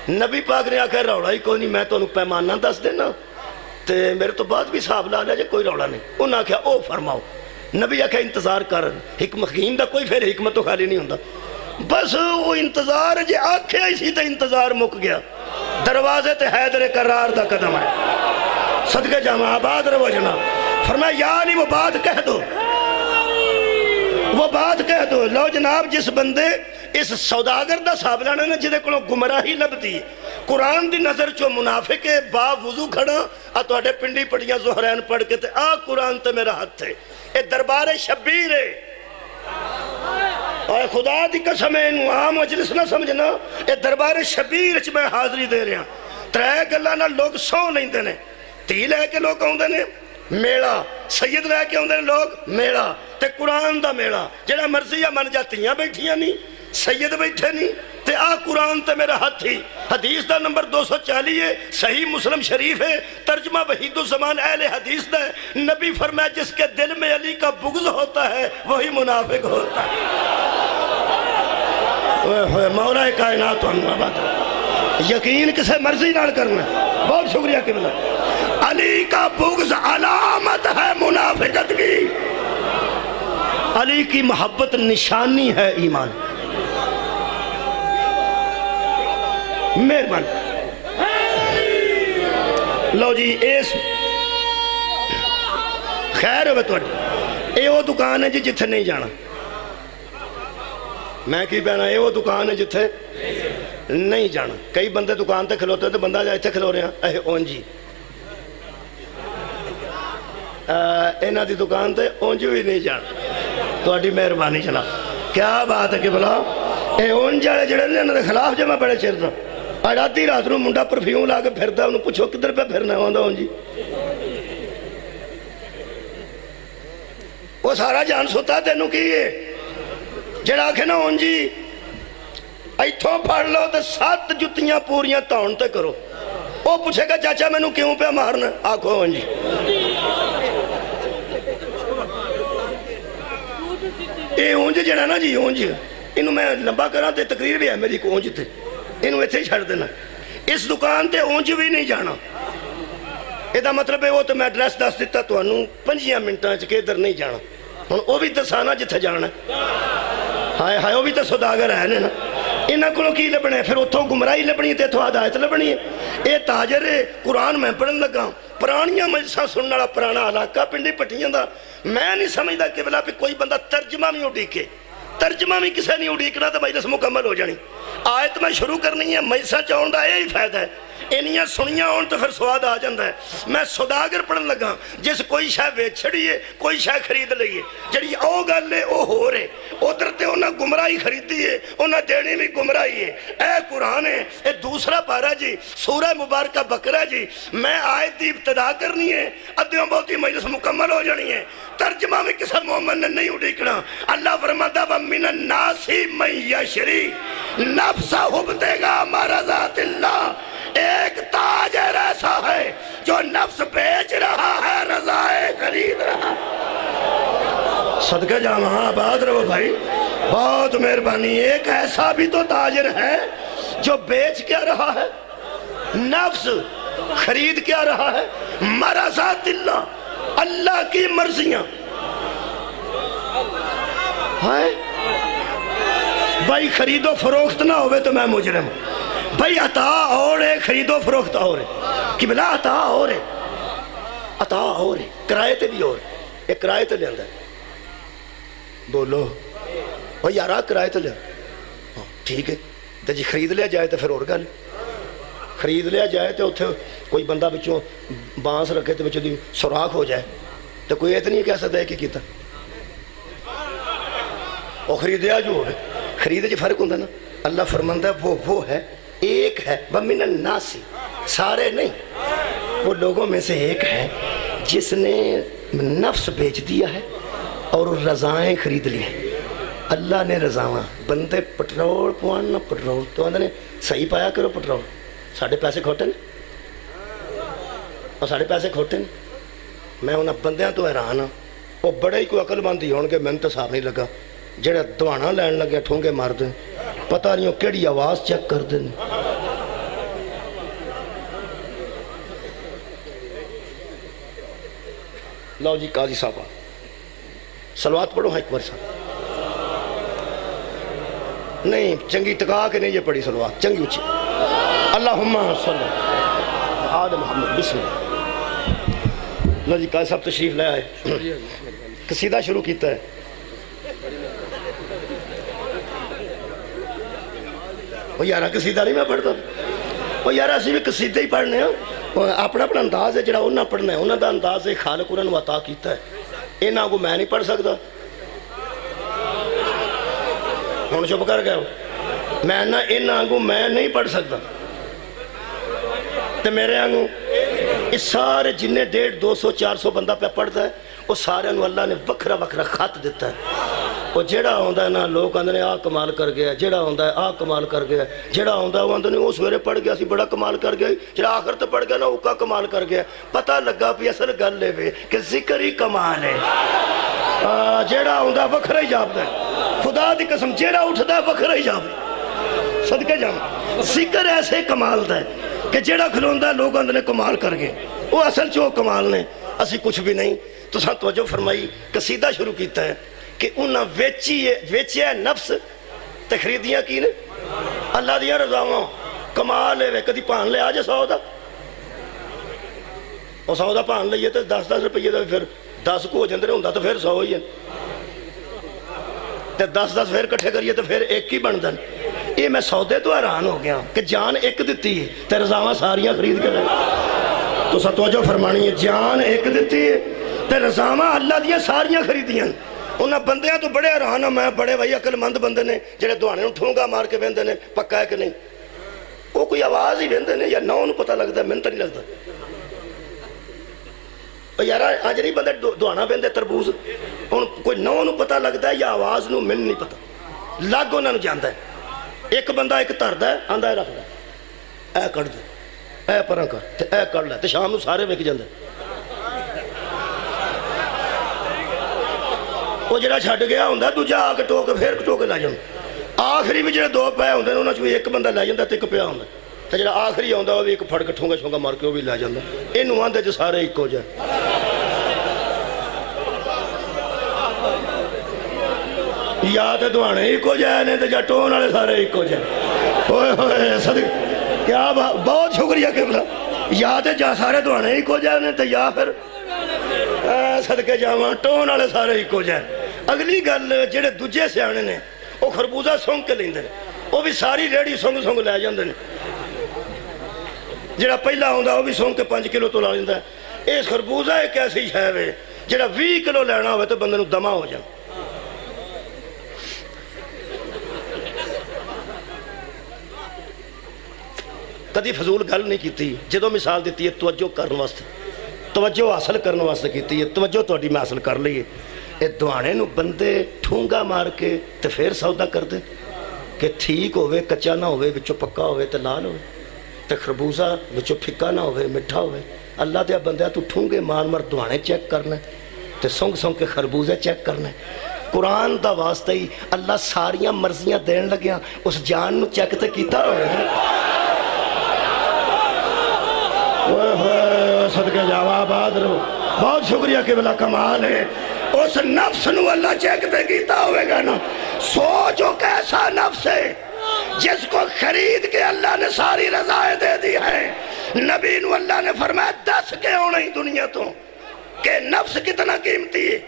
نبی پاک نے آکھا روڑا ہی کوئی نہیں میں تانوں پیمانہ دس دینا تے میرے تو بعد بھی حساب لا لیا جے کوئی روڑا نہیں. انہاں آکھا او فرماؤ. نبی آکھا انتظار کر. حکیم دا کوئی پھر حکمت تو خالی نہیں ہوندا. بس وہ انتظار جے آکھے اسی تے انتظار مک گیا. دروازے تے حیدر کرار دا قدم ہے. صدقے جاواں آباد رہو جناب. فرمایا یا علی وہ بات کہہ دو وہ بات کہہ دو. لو جناب جس بندے اس سوداگر دا صاحب لانا نے جدے کلوں گمراہی لبدی قرآن دی نظر چو منافق با وضو کھڑا تو پنڈی پڑیاں زہرین پڑھ کے تے آ قرآن تے میرا ہاتھ ہے. اے دربار شبیر ہے. اور خدا دی قسم ہے انہوں عام مجلس نہ سمجھنا. اے دربار شبیر چ میں حاضری دے رہا. ترے گلاں نال لوگ سو لیندے نے. تی لے کے لوگ آوندے نے میڑا. سید لے کے آوندے نے لوگ میڑا. تے قرآن دا میڑا جڑا مرضی من جاتیاں بیٹھیاں نہیں سید بیٹھے نہیں تے آ قرآن تے میرا ہاتھ ہی. حدیث دا نمبر 240 ہے. صحیح مسلم شریف ہے. ترجمہ وحید الزمان اہل حدیث دا ہے. نبی فرمایا جس کے دل میں علی کا بغض ہوتا ہے وہی منافق ہوتا ہے. مولا کائنات آباد یقین کسے مرضی نال کرنا. بہت شکریہ قبلہ. علی کا بغض علامت ہے منافقت کی. علی کی محبت نشانی ہے ایمان. مہربان لو جی اس خیر ہوئے توڑی اے وہ دکان ہے جی جتھے نہیں جانا. میں کی پہنا اے وہ دکان ہے جتھے نہیں جانا. کئی بندے دکان تے کھلوتے ہیں تو بندہ جائے تھے کھلو رہے ہیں اے اونجی اینا دی دکان تے اونجی بھی نہیں جانا. تو اڈی مہربانی چلا. کیا بات ہے کہ بلا اے اونج والے جڑے نے انہوں نے خلاف جمع بڑے چیر دا. آج آدھی رات نو منڈا پرفیوم لا کے پھردا انہوں پوچھو کدھر پہ پھرنا ہوندا اونجی. وہ سارا جان سوتا تینوں کی ہے جڑا آکھے نا اونجی ایتھوں پڑھ لو تے 7 جتیاں پوریاں تاؤن تے کرو. وہ پوچھے گا چاچا میں نو کیوں پہ مارنا. آکھو اونجی. اے اونج جڑا نا جی اونج انہوں میں لمبا کرا تے تقریر بھی ہے میری کو اونج تے انہوں ایتھے ہی چھڑ دینا. اس دکان تے اونج بھی نہیں جانا. یہ مطلب ہے وہ تو میں ایڈریس دس دیتا تمہیں 5 منٹاں کہ ادھر نہیں جانا. ہوں وہ بھی دسانا جتھے جانا. ہائے ہائے وہ بھی تو سوداگر ہے نا. انہاں کو کی لبنا ہے؟ پھر اتوں گمراہی لبنی ہے تے اتوں ہدایت لبنی ہے. یہ تاجر قرآن میں پڑھن لگا پرانیاں مجلساں سننے والا پرانا علاقہ پنڈی پٹیاں دا. میں نہیں سمجھدا کہ بلا پہ کوئی بندہ ترجمہ بھی اڈیکے. ترجمہ بھی کسے نہیں اڈیکنا تو مجلس مکمل ہو جانی. آیت میں شروع کرنی ہے مجلساں چاہن دا یہی فائدہ ہے. انیاں سنیاں ہون تو پھر سواد آ جاندہ ہے. میں سوداگر پڑھن لگا جس کوئی شاہ ویچ چھڑیے کوئی شاہ خرید لئیے. جڑی او گل ہے او ہو رہے ادھر تے انہاں گمراہی خریدی ہے انہاں دینی بھی گمراہی ہے. اے قرآن ہے اے دوسرا پارہ جی سورہ مبارکہ بقرہ جی. میں آیت دی ابتدا کرنی ہے ادھیوں بہتی مجلس مکمل ہو جانی ہے. ترجمہ میں کسا مومن نے نہیں اڈیکنا. اللہ فرماتا وَمِنَ النَّاسِ مَن یَشْرِی نَفْسَهُ ابْتِغَاءَ مَرْضَاتِ اللَّہ. ایک تاجر ایسا ہے جو نفس بیچ رہا ہے رضائے خرید رہا. صدقہ جامعہ آباد رہو بھائی بہت مہربانی. ایک ایسا بھی تو تاجر ہے جو بیچ کیا رہا ہے نفس خرید کیا رہا ہے مرضات اللہ اللہ کی مرضیاں. بھائی خرید و فروخت نہ ہوئے تو میں مجرم. بھائی عطا اور ہے خرید و فروخت اور ہے. قبلہ عطا اور ہے عطا اور ہے کرائے تے بھی اور ہے. ایک کرائے تے لے اندر بولو بھائی یارا کرائے تے لے ٹھیک ہے تو جی خرید لیا جائے تو پھر اور گل. خرید لیا جائے تو اتھے کوئی بندہ بچوں بانس رکھے تو بچوں دی سوراخ ہو جائے تو کوئی اتنی کہہ سکتا ہے کہ کیتا وہ خریدیا جو ہوئے. خرید جی فرق ہوندہ نا. اللہ فرماندہ ہے وہ ہے ایک ہے وَمِنَ النَّاسِ سارے نہیں وہ لوگوں میں سے ایک ہے جس نے نفس بیچ دیا ہے اور رضائیں خرید لی ہیں. اللہ نے رضاواں بندے پٹرول پوانا پٹرول تو اندھے نے صحیح پایا کرو پٹرول. ساڑھے پیسے کھوٹے نے اور ساڑھے پیسے کھوٹے نے. میں انہاں بندیاں تو حیران ہاں وہ بڑے ہی کوئی عقل مندی ہون کے میں تو صاف نہیں لگا. جڑے دوانا لین لگے ٹھونگے مار دیں پتہ نہیں ہو کیڑی آواز چیک کر دیں. لو جی قاضی صاحبہ صلوات پڑھو ہاں ایک بار صاحب. نہیں چنگی ٹکا کے نہیں یہ پڑھی صلوات چنگی اچھی. اللہم صلی آل محمد بسم اللہ. لو جی قاضی صاحب تشریف لے آئے. قصیدہ شروع کیتا ہے. وہ یارہ قصیدہ نہیں میں پڑھتا. وہ یارہ اسی بھی قصیدہ ہی پڑھنے ہیں. اپنا اپنا انداز ہے جڑا انہاں پڑھنا ہے انہاں دا انداز ہے خالق انہاں نے عطا کیتا ہے. انہاں کو میں نہیں پڑھ سکتا. ہوں چپ کر گئے ہو. میں نہ انہاں کو میں نہیں پڑھ سکتا. تو میرے آنگو اس سارے جنہیں 150 200 400 بندہ پہ پڑھتا ہے وہ سارے انہوں اللہ نے وکھرا وکھرا خط دیتا ہے. وہ جڑا ہوندہ ہے نا لوگ آندھنے آ کمال کر گیا جڑا ہوندہ ہے آ کمال کر گیا جڑا ہوندہ ہے وہ آندھنے وہ سویرے پڑھ گیا سی بڑا کمال کر گیا جڑا آخر تو پڑھ گیا نا اوکا کمال کر گیا. پتہ لگا بھی اثر گل لے وے کہ ذکر ہی کمال ہے. جڑا ہوندہ ہے وکھرا ہی جاب ہے. خدا دی قسم جڑا اٹھتا ہے وکھرا ہی جاب ہے. صدقہ جانا ذکر ایسے کمال دا ہے کہ جڑا کھلوندہ ہے لوگ آندھنے کمال کر گئے. وہ اصل چو کمال نے اسی کچھ بھی نہیں. تو ساتھ توجہ فرمائی قصیدہ شروع کیتا ہے کہ انہاں ویچیا نفس تے خریدیاں کی نے اللہ دیا رضاواں. کمال ہے کدی پان لے آجے 100 دا اور 100 دا پان لئیے تو 10 روپیے دا پھر 10 کو ہو جاندے ہوندہ تو پھر 100 ہی ہے. تے 10 پھر کٹھے کریے تو پھر ایک ہی بن دن. یہ میں سودے تو حیران ہو گیا کہ جان ایک دیتی ہے تے رضاواں ساریاں خرید کے لیں. تو ستوجہ فرمانی ہے جان ایک دیتی ہے تے رضاواں اللہ دیا ساریاں خریدیاں. انہاں بندیاں تو بڑے حیران ہیں. میں بڑے بھائی عقل مند بندے نے جڑے دوانے نوں ٹھونگا مار کے ویندے نے پکا ہے کہ نہیں. وہ کوئی آواز ہی ویندے نے یا نہ انہوں پتہ لگتا ہے. میں تو نہیں لگتا یارا آج نہیں بندے دوانا ویندے تربوز کوئی نہ انہوں پتہ لگتا ہے یا آواز نوں من نہیں پتہ لگ انہوں جاندہ ہے. ایک بندہ ایک تردہ ہے آندہ ہے رکھ دے اے کڑ دے اے پرن کر اے کڑ لے تے شام نوں سارے ویک جاندے. وہ جڑا چھڑ گیا ہوندہ دوجہ آ کے ٹوک پھر ٹوک لے جاؤں. آخری بھی جڑے 2 پے ہوندے انہوں نے ایک بندہ لے جاندہ تے ایک پیا ہوندہ. تو جڑا آخری آتا وہ بھی ایک پھڑ کے ٹھونگا شونگا مار کے وہ بھی لے جاتا یہ آدھے جو سارے ایک ہو جائے یا تو دوانے ایک ہو جائے نہیں تو جا ٹون والے سارے ایک ہو جائے ہوئے ہوئے صدق کیا بہت شکریہ قبلہ یا تو جا سارے دوانے ایک ہو جائے نہیں تو یا پھر صدقے جاواں ٹون والے سارے ایک ہو جائے اگلی گل جڑے دوجے سیانے نے وہ خربوزہ سونگ کے لیندے وہ بھی ساری ریڑی سونگ سونگ لے جاندے نے جڑا پہلا ہوندا وہ بھی سونگ کے 5 کلو تو لا لیندا ہے اس خربوزہ ایک ایسی شے ہے جڑا 20 کلو لینا ہوئے تو بندے نوں دما ہو جائے کدی فضول گل نہیں کیتی جدو مثال دیتی ہے توجہ کرنے واسطے توجہ حاصل کرنے واسطے کیتی ہے توجہ تہاڈی میں حاصل کر لئی ہے دوانے نو بندے ٹھونگا مار کے تے پھر سودا کر دے کہ ٹھیک ہوئے کچا نہ ہوئے بچو پکا ہوئے تے لال ہوئے تے خربوزہ بچو پھکا نہ ہوئے مٹھا ہوئے اللہ دیا بندہ تو ٹھونگے مار مار دوانے چیک کرنے تے سونگ سونگ کے خربوزے چیک کرنے قرآن دا واسطہ ہی اللہ ساریاں مرضیاں دین لگیاں اس جان نو چیک تے کیتا ہوئے صدقے جاوا آباد رہو بہت شکریہ کہ بلا کمال ہے اس نفس نو اللہ چیک تے کیتا ہوئے گا نا سوچو کیسا نفس ہے جس کو خرید کے اللہ نے ساری رضائیں دے دی ہے نبی نو اللہ نے فرمایا 10 کے ہونا ہی دنیا تو کہ نفس کتنا قیمتی ہے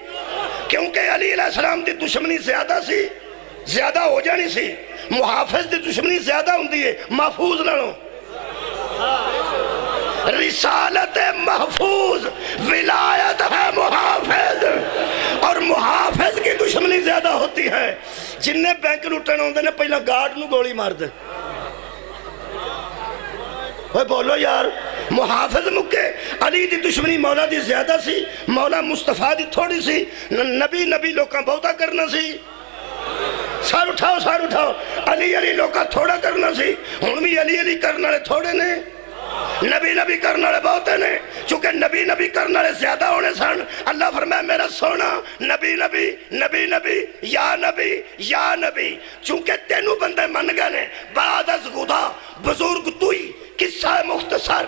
کیونکہ علی علیہ السلام دی دشمنی زیادہ سی زیادہ ہو جانی سی محافظ دی دشمنی زیادہ ہوندی ہے محفوظ لڑو رسالت محفوظ ولایت ہے محافظ اور محافظ کی دشمنی زیادہ ہوتی ہے جن نے بینک لوٹنے ہوندے نے پہلا گارڈ نو گولی مار دے وہ بولو یار محافظ مکے علی دی دشمنی مولا دی زیادہ سی مولا مصطفیٰ دی تھوڑی سی نبی لوکاں بہتا کرنا سی سار اٹھاؤ علی لوکاں تھوڑا کرنا سی ہن بھی علی کرنا لے تھوڑے نے نبی کرنا لے بہتے نے چونکہ نبی کرنا لے زیادہ ہونے سن اللہ فرمائے میرا سونا نبی یا نبی چونکہ تینوں بندے من گئے نے بعد از خدا بزرگ توئی قصہ مختصر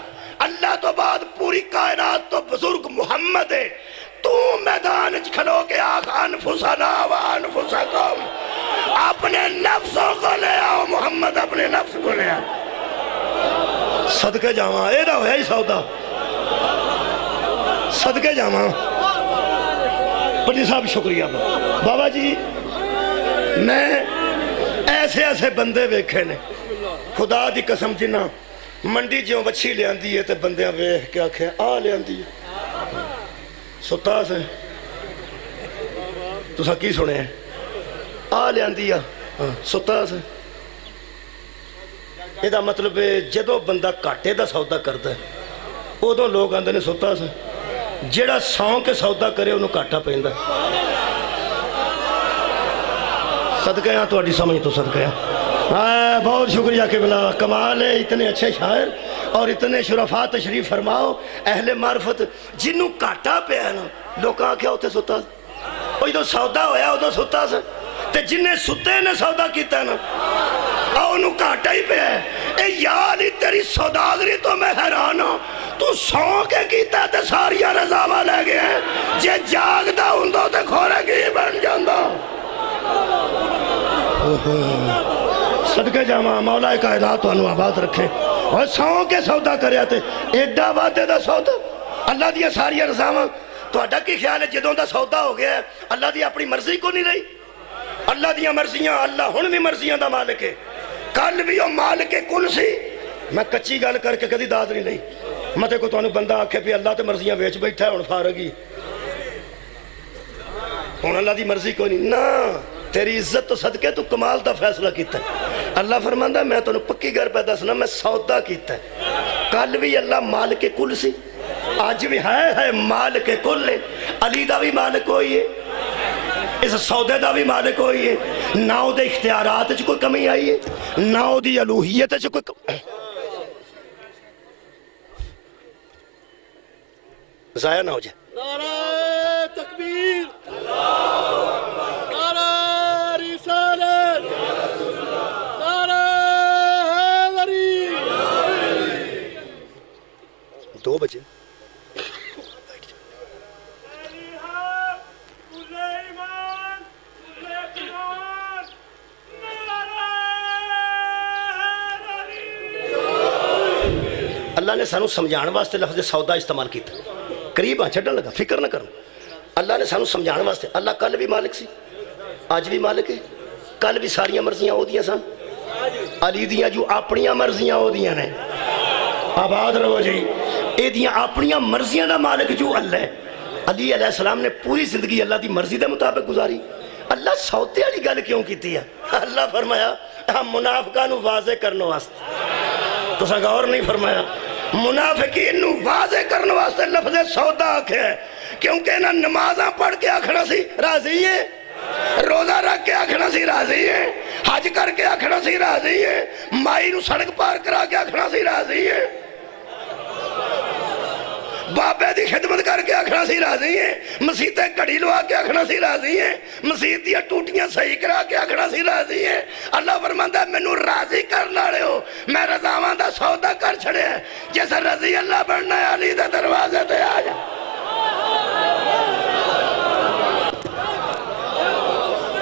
اللہ تو بعد پوری کائنات تو بزرگ محمد ہے تو میدان کھلو کے آخ انفسنا و انفسکم اپنے نفسوں کو لے آؤ محمد اپنے نفس کو لے آؤ صدقے جاواں اے دا ہویا ہی سودا صدقے جاواں پٹی صاحب شکریہ بابا جی میں ایسے بندے ویکھے نے خدا دی قسم جنہ منڈی جیوں بچھی لے آندی ہے تے بندیاں ویکھ کے آکھے آ لے آندی ہے ستا سے تساں کی سنے ہیں آ لے آندی ہے ستا سے یہ دا مطلب ہے جدو بندہ کاٹے دا سودا کرتا ہے ادو لوگ آندے نے ستا سے جیڑا سون کے سودا کرے انہوں کاٹا پہندا صدقے ہیں تو اڈی سمجھ تو صدقے ہیں بہت شکریہ قبلہ کمال ہے اتنے اچھے شاعر اور اتنے شرفاء تشریف فرماؤ اہل معرفت جنہوں کاٹا پہ ہے نا لوگ آکھیا ہوتے ستا سے وہ ادو سودا ہویا ادو ستا سے تے جنہیں ستے نے سودا کیتا ہے نا انہوں کاٹا ہی پہ ہے اے یا علی تیری سوداگری تو میں حیران ہوں تو سو کے کیتا تے ساریاں رضاوہ لے گئے ہیں جے جاگ دا ہندو تے کھورے کی بن جاندہ صدقے جامعہ مولا کائنات تو انہوں آباد رکھے اور سو کے سودا کریا تے ایڈا وعدے دا سودا اللہ دیا ساریاں رضاوہ تو اڈا کی خیال ہے جدوں دا سودا ہو گیا ہے اللہ دی اپنی مرضی کو نہیں رہی اللہ دیا مرضیاں اللہ ہن بھی مرضیاں دا مالک ہے کل بھی وہ مالک کل سی میں کچی گل کر کے کدی داد نہیں لئی متے کو تو انہوں بندہ آکھے بھی اللہ تے مرضیاں بیچ بیٹھا ہے ہن فارغی ہن اللہ دی مرضی کوئی نہیں نا تیری عزت تو صدقے تو کمال دا فیصلہ کیتا ہے اللہ فرماندہ میں تو پکی گھر پہ دسنا میں سودا کیتا ہے کل بھی اللہ مالک کل سی آج بھی ہے مالک کل علی دا بھی مالک ہوئی ہے اس سودے دا بھی مالک ہوئی ہے ناؤ دے اختیارات چ کوئی کمی آئی ہے ناؤ دی الوہیت چ کوئی ضائع نہ ہو جائے نعرہ تکبیر نعرہ رسالت نعرہ حیدری اللہ نے سانو سمجھان واسطے لفظ سودا استعمال کیتا قریب ہاں چھڈن لگا فکر نہ کرو اللہ نے سانو سمجھان واسطے اللہ کل بھی مالک سی آج بھی مالک ہے کل بھی ساریاں مرضیاں ہو دیاں سن علی دیاں جو اپنیاں مرضیاں ہو دیاں نے آباد رہو جی اے دیاں اپنیاں مرضیاں دا مالک جو اللہ ہے علی علیہ السلام نے پوری زندگی اللہ دی مرضی دے مطابق گزاری اللہ سودے والی گل کیوں کیتی ہے اللہ فرمایا ہم منافقاں نو واضح کرنے واسطے تو سا غور نہیں فرمایا منافقین نو واضح کرنے واسطے لفظ سودا آکھے ہے کیونکہ انہاں نمازاں پڑھ کے آکھنا سی راضی ہے روزہ رکھ کے آکھنا سی راضی ہے حج کر کے آکھنا سی راضی ہے مائی نو سڑک پار کرا کے آکھنا سی راضی ہے بابے دی خدمت کر کے آکھنا سی راضی ہے مسیطیں کڑی لوا کے آکھنا سی راضی ہے مسیط دیا ٹوٹیاں صحیح کرا کے آکھنا سی راضی ہے اللہ فرماندا ہے مینوں راضی کرنا رہے ہو میں رضاواں دا سودا کر چھڑے ہیں جیسا رضی اللہ بڑھنا ہے علی دے دروازے تے آ جا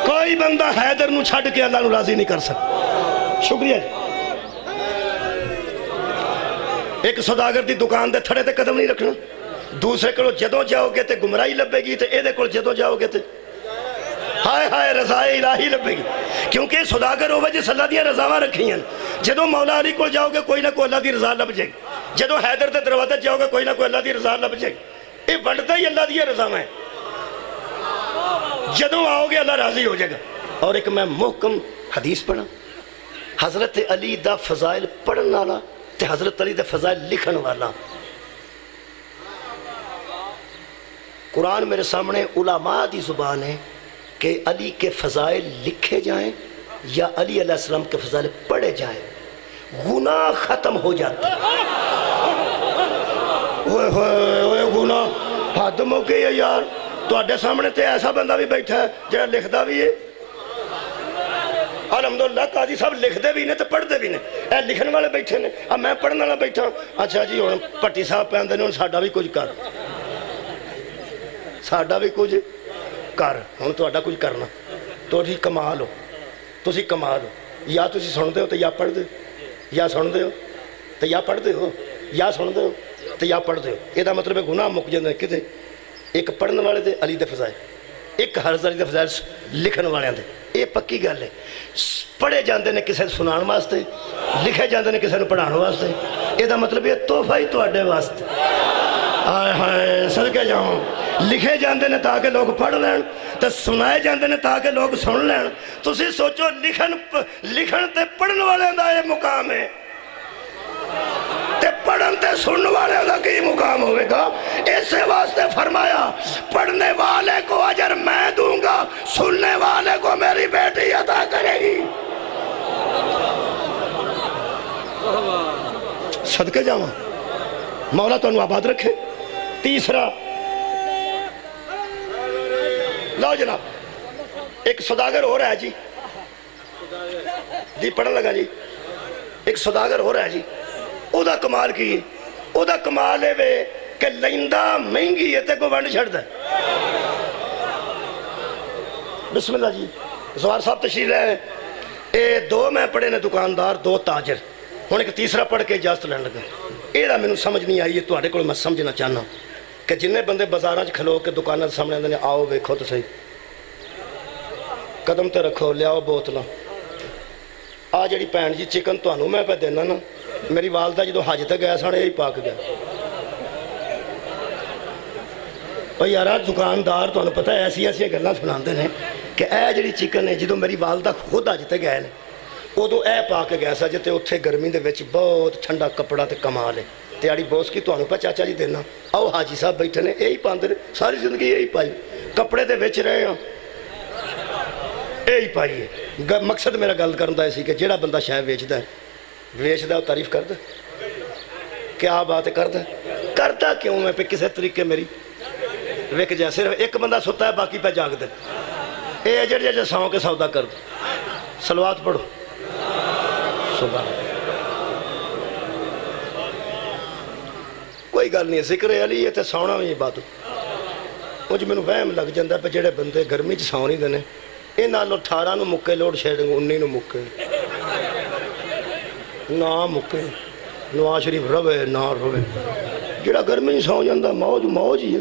کوئی بندہ حیدر نو چھڑ کے اللہ نو راضی نہیں کر سکتا شکریہ جی ایک صداگر دی دکان دے تھڑے تے قدم نہیں رکھنا دوسرے کلو جدوں جاؤ گے تے گمراہی لبے گی تے اے دے کل جدوں جاؤ گے تے ہائے ہائے رضائے الہی لبے گی کیونکہ صداگر ہوئے جس اللہ دیا رضاواں رکھی ہیں جدوں مولا علی کو جاؤ گے کوئی نہ کوئی اللہ دی رضا لب جائے گی جدوں حیدر دے دروازے جاؤ گے کوئی نہ کوئی اللہ دی رضا لب جائے گی اے وڈدا ہی اللہ دیا رضاواں ہے جدوں آؤ گے اللہ راضی ہو جائے گا اور ایک میں محکم حدیث پڑھا حضرت علی دا فضائل پڑھن والا تے حضرت علی دا فضائل لکھن والا قرآن میرے سامنے علماء دی زبان ہے کہ علی کے فضائل لکھے جائیں یا علی علیہ السلام کے فضائل پڑھے جائیں گناہ ختم ہو جاتا اوے ہوئے اوے گناہ حد موقع ہے یار تو اڈے سامنے تے ایسا بندہ بھی بیٹھا ہے جڑا لکھدا بھی ہے الحمدللہ قاضی صاحب لکھ دے بھی نے تو پڑھ دے بھی نے اے لکھن والے بیٹھے نے اب میں پڑھنے والا بیٹھا اچھا جی ہوں پٹی صاحب پہ آندے نے ساڈا بھی کچھ کر ساڈا بھی کچھ کر ہوں تہاڈا کچھ کرنا تو جی کمال ہو تسی کمال ہو یا تسی سن دے ہو تو یا پڑھ دے یا سن دے ہو تو یا پڑھ دے ہو یا سن دے ہو تو یا پڑھ دے ہو یہ مطلب ہے گناہ مک جاندے کتے ایک پڑھن والے دے علی دے فضائل ایک حضرت علی دے فضائل لکھن والے دے یہ پکی گل ہے پڑھے جاندے نے کسے سنان واسطے لکھے جاندے نے کسے پڑھان واسطے یہ مطلب یہ تحفہ ہی تواڈے واسطے آئے ہائے صدقے جاؤں لکھے جاندے نے تاکہ لوگ پڑھ لین تو سنائے جاندے نے تاکہ لوگ سن لین تسی سوچو لکھن تے پڑھن والے دا یہ مقام ہے تے پڑھن تے سننے والے دا کی مقام ہوئے گا اسے واسطے فرمایا پڑھنے والے کو اجر میں دوں گا سننے والے کو میری بیٹی عطا کرے گی صدقے جاواں مولا تو انہوں آباد رکھے تیسرا لاؤ جناب ایک صداگر ہو رہا ہے جی پڑھن لگا جی ایک صداگر ہو رہا ہے جی او دا کمال کی او دا کمال ہے وے کہ لیندہ مہنگی ہے تے کو ونڈ چھڑ دے بسم اللہ جی زوار صاحب تشریف لے اے دو میں پڑھے نے دکاندار دو تاجر ہوں ایک تیسرا پڑھ کے اجازت لین لگا یہ میں سمجھ نہیں آئی ہے تواڈے کول میں سمجھنا چاہنا کہ جنہیں بندے بازاراں چ کھلو کے دکاناں سامنے آندے نے آؤ ویکھو تو صحیح قدم تے رکھو لیاؤ بوتلاں آ جڑی بھੈਣ جی چکن تانوں میں پہ دینا نا میری والدہ جدو حج تے گیا ساڑھے یہی پاک گیا اور یارا دکاندار تانوں پتہ ہے ایسی ایسی گلاں سناندے نے کہ اے جڑی چکن ہے جدو میری والدہ خود حج تے گئے نے ادو اے پا کے گیا سا جتے اتھے گرمی دے وچ بہت ٹھنڈا کپڑا تے کمال ہے تیاری بوس کی تانوں پہ چاچا جی دینا آؤ حاجی صاحب بیٹھے نے یہی پاندے ساری زندگی یہی پائی کپڑے دے وچ رہے ہاں یہی پائی ہے مقصد میرا گل کرن دا اسی کہ جیڑا بندہ شاید ویچدا ہے وہ تعریف کردا کیا بات کردا کیوں میں پہ کسے طریقے میری وک جائے صرف ایک بندہ ستا ہے باقی پہ جاگ دے اے جڑے جڑے ساؤں کے سودا کر دے صلوات پڑھو سبحان کوئی گل نہیں ذکر علی ہے تے سونا بھی بات مجھ میں وہم لگ جاندہ پہ جڑے بندے گرمی چ سو نہیں دینے اے نالو 18 نو مکے لوڈ شیڈنگ 19 نو مکے نا مکے نواز شریف روے نہ روے جڑا گرمی سو جاندہ موج موج ہی ہے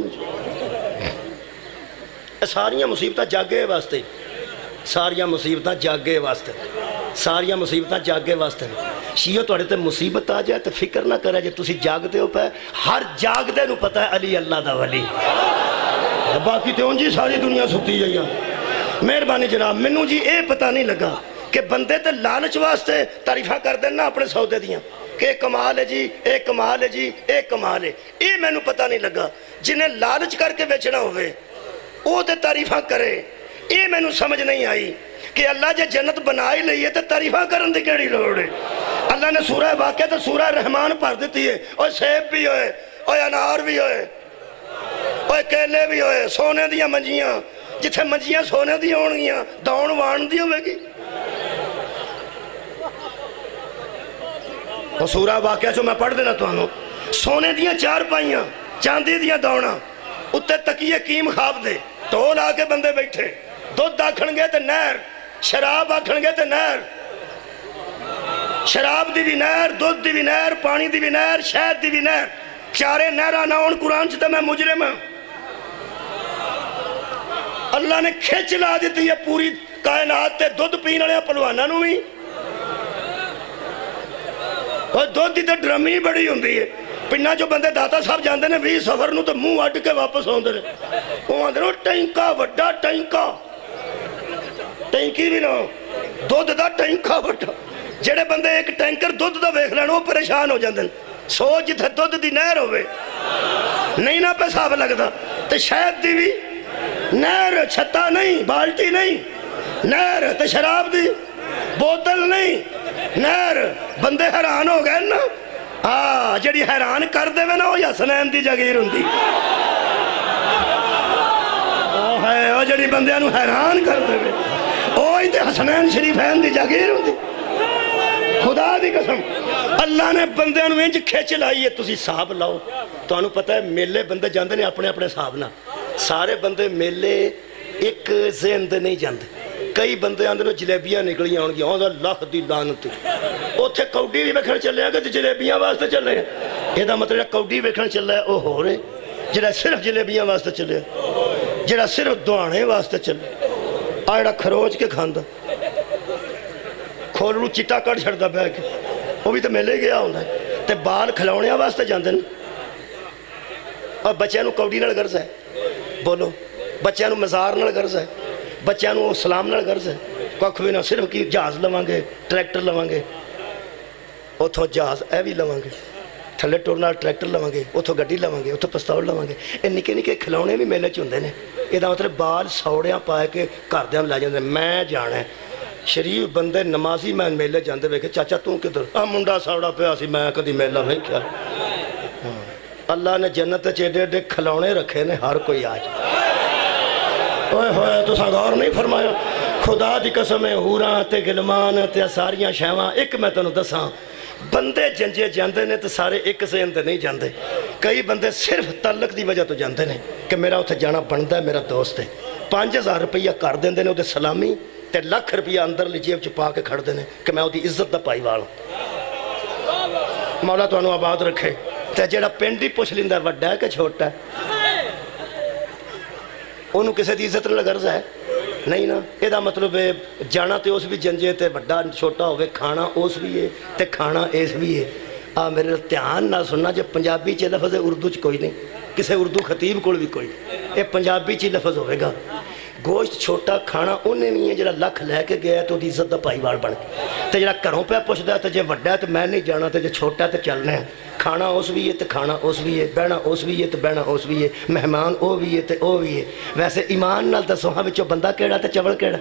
ساریاں مصیبتاں جاگے واسطے ساریاں مصیبتاں جاگے واسطے ساریاں مصیبتاں جاگے واسطے شیعہ توڑے تے مصیبت آ جائے تو فکر نہ کرے جے تسی جاگتے ہو پہ ہر جاگتے نو پتہ ہے علی اللہ دا ولی باقی تے ہوں جی ساری دنیا ستی جائیاں مہربانی جناب منو جی اے پتہ نہیں لگا کہ بندے تے لالچ واسطے تعریفہ کر دینا اپنے سودے دیاں کہ کمال ہے جی اے کمال ہے جی اے کمال ہے اے میں نو پتہ نہیں لگا جنہیں لالچ کر کے بیچنا ہوئے او تے تعریفہ کرے اے میں نو سمجھ نہیں آئی کہ اللہ جے جنت بنائی لئی ہے تے تعریفہ کرن دی کیڑی لوڑ ہے اللہ نے سورہ واقعہ تے سورہ رحمان پڑھ دیتی ہے اور سیب بھی ہوئے اور انار بھی ہوئے اور کیلے بھی ہوئے سونے دیاں منجیاں جتھے منجیاں سونے دیاں ہونگیاں داؤن وان دی ہوئے گی اور سورہ واقعہ جو میں پڑھ دینا تو آنو سونے دیاں چار پائیاں چاندی دیاں دوڑنا اتے تکیے کیم خواب دے ٹول آکے بندے بیٹھے دودھ آکھن گے تے نہر شراب آکھن گے تے نہر شراب دی بھی نہر دودھ دی بھی نہر پانی دی بھی نہر شہد دی بھی نہر چارے نہرہ نہ ہون قرآن چاہتا میں مجرم ہوں اللہ نے کھچ لا دیتی ہے پوری کائنات تے دودھ پین والے پلوانا نو بھی اور دودھ دی تے ڈرمی بڑی ہوندی ہے پنہ جو بندے داتا صاحب جاندے نے 20 سفر نو تو منہ اٹھ کے واپس ہوندے نے وہ آندے نے ٹینکا وڈا ٹینکا ٹینکی بھی نہ دودھ دا ٹینکا وڈا جڑے بندے ایک ٹینکر دودھ دا ویکھ لین وہ پریشان ہو جاندے سو جتھے دودھ دی نہر ہوئے نہیں نہ پیساب لگدا تے شاید دی بھی نہر چھتا نہیں بالٹی نہیں نہر تے شراب دی بوتل نہیں نہر بندے حیران ہو گئے نا جڑی حیران کر دے وے نا وہ حسنین دی جاگیر ہوندی او جڑی بندیاں نو حیران کر دے وے اوہی تے حسنین شریفین دی جاگیر ہوندی خدا دی قسم اللہ نے بندیاں نو انج کھچ لائی ہے تسی صاحب لاؤ تو انہوں پتہ ہے میلے بندے جاندے نے اپنے اپنے صاحب نا سارے بندے میلے ایک ذہن دے نہیں جاندے کئی بندے آندے نے جلیبیاں نکلیاں ہوں گی آندھا لاکھ دی لعنت اوتھے کوڈی بھی ویکھن چلے گا تے جلیبیاں واسطے چلے یہ دا مطلب کوڈی ویکھن چلے او ہو رہے جڑا صرف جلیبیاں واسطے چلے جڑا صرف دعانے واسطے چلے آڑا کھروج کے کھاندا کھولو چٹا کٹ چھڑدا بہ کے وہ بھی تو میلے گیا ہوندا ہے تے بال کھلونیاں واسطے جاندے نے اور بچیاں نو کوڈی نال غرض ہے بولو بچیاں نو مزار نال غرض ہے بچیاں نو سلام نال غرض ہے ککھ بھی نہ صرف کی جہاز لواں گے ٹریکٹر لواں گے اتھوں جہاز اے بھی لواں گے تھلے ٹور نال ٹریکٹر لواں گے اتھوں گڈی لواں گے اتھوں پستول لواں گے اے نکے نکے کھلونے بھی میلے چ ہوندے نے یہ دا مطلب بال سوڑیاں پائے کے گھردیاں لے جاندے میں جانا ہے شریف بندے نمازی میں میلے جاندے ویکھے چاچا تو کدھر منڈا سوڑا پیا سی میں کدی میلہ ویکھیا اللہ نے جنت چیڈے ایڈے کھلونے رکھے نے ہر کوئی آج اوئے ہوئے تو غور نہیں فرمایا خدا دی قسم حوراں تے غلمان تے ساریاں شیواں ایک میں تانوں دساں بندے جنجے جاندے نے تے سارے ایک ذہن تے نہیں جاندے کئی بندے صرف تعلق دی وجہ تو جاندے نے کہ میرا اتھے جانا بندا ہے میرا دوست ہے 5000 روپیہ کر دیندے نے او دے سلامی تے لاکھ روپیہ اندر لی جیب چ پا کے کھڑ دے نے کہ میں او دی عزت دا پائی وال مولا تانوں آباد رکھے تے جڑا پنڈ ہی پوچھ لیندا وڈا ہے کہ چھوٹا ہے انہوں کسے دی عزت نہ غرض ہے نہیں نا یہ دا مطلب ہے جانا تے اس بھی جنجے تے بڑا چھوٹا ہوئے کھانا اس بھی ہے تے کھانا اس بھی ہے میرے دھیان نہ سننا جب پنجابی چ لفظ ہے اردو چ کوئی نہیں کسے اردو خطیب کول بھی کوئی یہ پنجابی چ لفظ ہوئے گا گوشت چھوٹا کھانا انہیں نہیں ہے جڑا لکھ لے کے گیا ہے تو دی عزت دا پائی وال بن کے تے جڑا گھروں پہ پوچھدا ہے تے جے وڈا ہے تے میں نہیں جانا تے جے چھوٹا ہے تے چلنا ہے کھانا اس بھی ہے تے کھانا اس بھی ہے بہنا اس بھی ہے تے بہنا اس بھی ہے مہمان او بھی ہے تے او بھی ہے ویسے ایمان نال دسو ہاں وچوں بندہ کیڑا تے چول کیڑا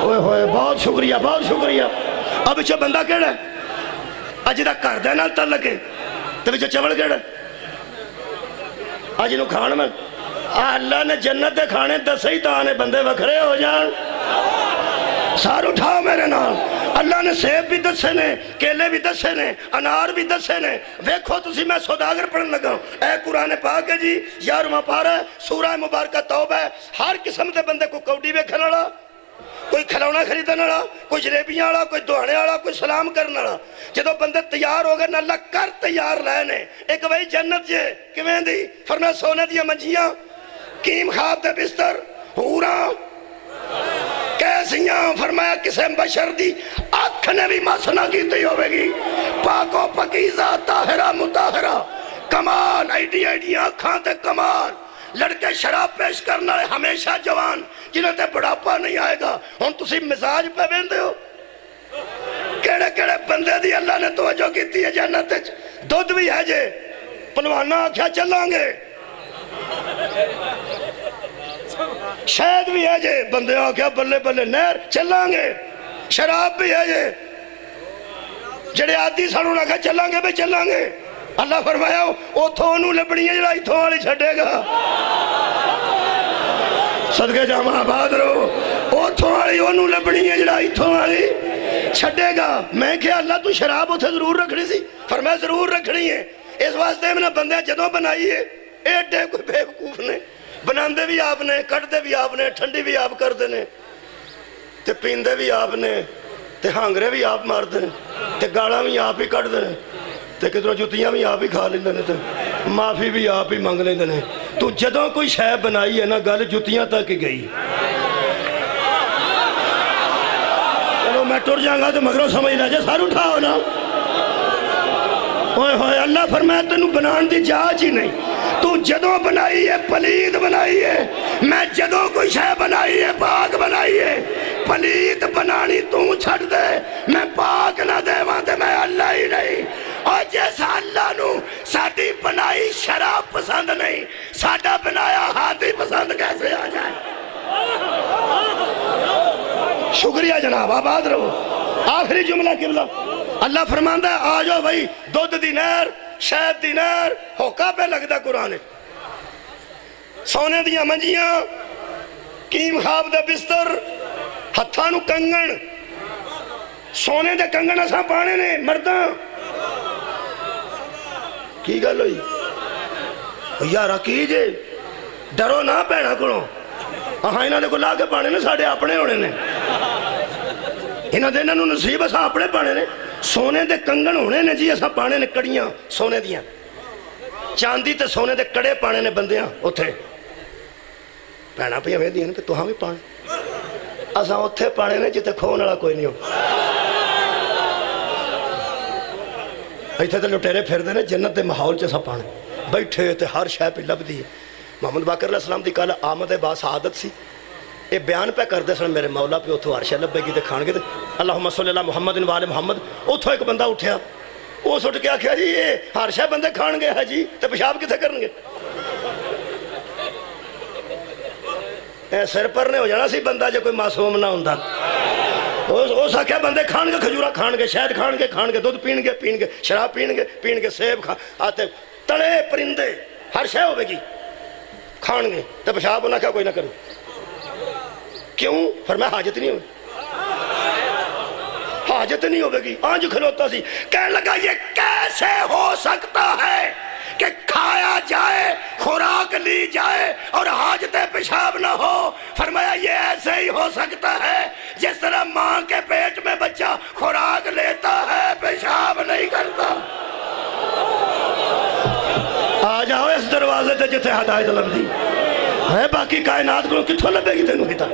اوئے ہوئے بہت شکریہ اب وچوں بندہ کیڑا ہے اج دا گھر دے نال تعلق ہے تے وچوں چول کیڑا اج نو کھان میں اللہ نے جنت دے کھانے دسے ہی تانے بندے وکھرے ہو جان سار اٹھاؤ میرے نال اللہ نے سیب بھی دسے نے کیلے بھی دسے نے انار بھی دسے نے ویکھو تسی میں سوداگر پڑھن لگا اے قرآن پاک ہے جی 11واں پارہ سورہ مبارکہ توبہ ہے ہر قسم دے بندے کو کوڈی ویکھن والا کوئی کھلونا خریدنے والا، کوئی جلیبیاں والا، کوئی دہانے والا، کوئی سلام کرنے والا۔ جدو بندے تیار ہو گئے نہ اللہ کر تیار لینے ایک وہی جنت جے کیویں دی؟ فرمایا سونے دیاں منجیاں، کیم خواب دے بستر، حوراں کیسیاں، فرمایا کسے بشر دی آنکھ نے بھی مس نہ کیتی ہوئے گی، پاک و پاکیزہ طاہرہ مطہرہ، کمال ایڈی ایڈی آنکھاں تے کمال، لڑکے شراب پیش کرنا ہے ہمیشہ جوان جنہیں تے بڑھاپا نہیں آئے گا۔ ہن تسی مزاج پہ بیندے ہو کیڑے کیڑے بندے دی اللہ نے توجہ کیتی ہے جنت وچ، دودھ بھی ہے جے، پلوانا آکھیا چلیں گے، شہد بھی ہے جے، بندے آکھیا بلے بلے نہر چلیں گے، شراب بھی ہے جے، جڑے عادی سانوں آکھیا چلیں گے بھی چلیں گے۔ اللہ فرمایا اوتھوں انہوں لبنی ہے جڑا ایتھوں والی چھڑے گا، صدقے جامع آباد رہو، اوتھوں والی انہوں لبنی ہے جڑا ایتھوں والی چھڑے گا۔ میں کہا اللہ تو شراب اتھے ضرور رکھنی سی، فرمایا ضرور رکھنی ہے، اس واسطے میں نے بندے جدوں بنائی ہے ایڈے کوئی بے وقوف نے، بناندے بھی آپ نے، کٹدے بھی آپ نے، ٹھنڈی بھی آپ کر دینے تے پیندے بھی آپ نے تے ہانگرے بھی آپ مار دینے تے گاڑاں بھی آپ ہی کٹ دینے تے کدھروں جتیاں بھی آپ ہی کھا لیندے نے تے معافی بھی آپ ہی منگ لیندے نے۔ تو جدوں کوئی شے بنائی ہے نا گل جتیاں تک ہی گئی۔ چلو میں ٹر جاؤں گا تو مگروں سمجھ لے جے سار اٹھاؤ نا۔ اوئے ہوئے اللہ فرمایا تینوں بنان دی جاچ ہی نہیں، تو جدوں بنائی ہے پلید بنائی ہے، میں جدوں کوئی شے بنائی ہے پاک بنائی ہے، پلید بنانی تو چھڑ دے، میں پاک نہ دے وہاں میں اللہ ہی نہیں۔ اور جیسا اللہ نو ساڑی بنائی شراب پسند نہیں، ساڑا بنایا ہاتھی پسند کیسے آ جائے؟ شکریہ جناب، آباد رہو۔ آخری جملہ قبلہ اللہ فرماندہ ہے آ جاؤ بھائی، دودھ دی نہر، شہد دی نہر، ہوکا پہ لگ دا قرآن، سونے دیاں منجیاں، کیم خواب دے بستر، ہتھانو کنگن، سونے دے کنگن اساں پانے نے مرداں۔ کی گل ہوئی یارہ کیجے ڈرو نہ پینا کرو، ہاں انہاں دے کو لا کے پانے نے ساڑھے اپنے ہونے نے، انہاں دے انہوں نصیب اساں اپنے پانے نے، سونے دے کنگن ہونے نے جی اساں پانے نے کڑیاں سونے دیاں، چاندی تے سونے دے کڑے پانے نے بندیاں اتھے پینا پہ ہمیں دیاں کہ تو ہاں بھی پانے، اساں اتھے پانے نے جتے کھون والا کوئی نہیں ہو۔ ایتھے تے لٹیرے پھر دے نے جنت دے ماحول چ سب پانے بیٹھے تے ہر شے پہ لب دی۔ محمد باقر علیہ السلام دی کال آمد با سعادت سی، اے بیان پہ کر دے سن میرے مولا پہ اتھو ہر شے لبے گی تے کھان گے تے اللہم صلی اللہ محمد وآل محمد۔ اتھو ایک بندہ اٹھیا، وہ سٹ کے آکھیا جی یہ ہر شے بندے کھان گے ہے جی تے پیشاب کتے کرن گے؟ اے سر پر نے ہو جانا سی بندہ جو کوئی معصوم نہ ہوندا۔ وہ ساکھیا بندے کھان گے کھجورا کھان گے، شہد کھان گے، دودھ پین گے، شراب پین گے، سیب آتے تڑے پرندے ہر شے ہوئے گی کھان گے تو پیشاب نہ کیا کوئی نہ کرو۔ کیوں؟ فرمایا حاجت نہیں ہوئے، حاجت نہیں ہوئے گی۔ آنج کھلوتا سی کہنے لگا یہ کیسے ہو سکتا ہے کہ کھایا جائے، خوراک لی جائے اور حاجت پیشاب نہ ہو؟ فرمایا یہ ایسے ہی ہو سکتا ہے جس طرح ماں کے پیٹ میں بچہ خوراک لیتا ہے پیشاب نہیں کرتا۔ آ جاؤ اس دروازے تے جتے ہدایت لب دی ہے، باقی کائنات کو کتھوں لبے گی تینوں ہیتا؟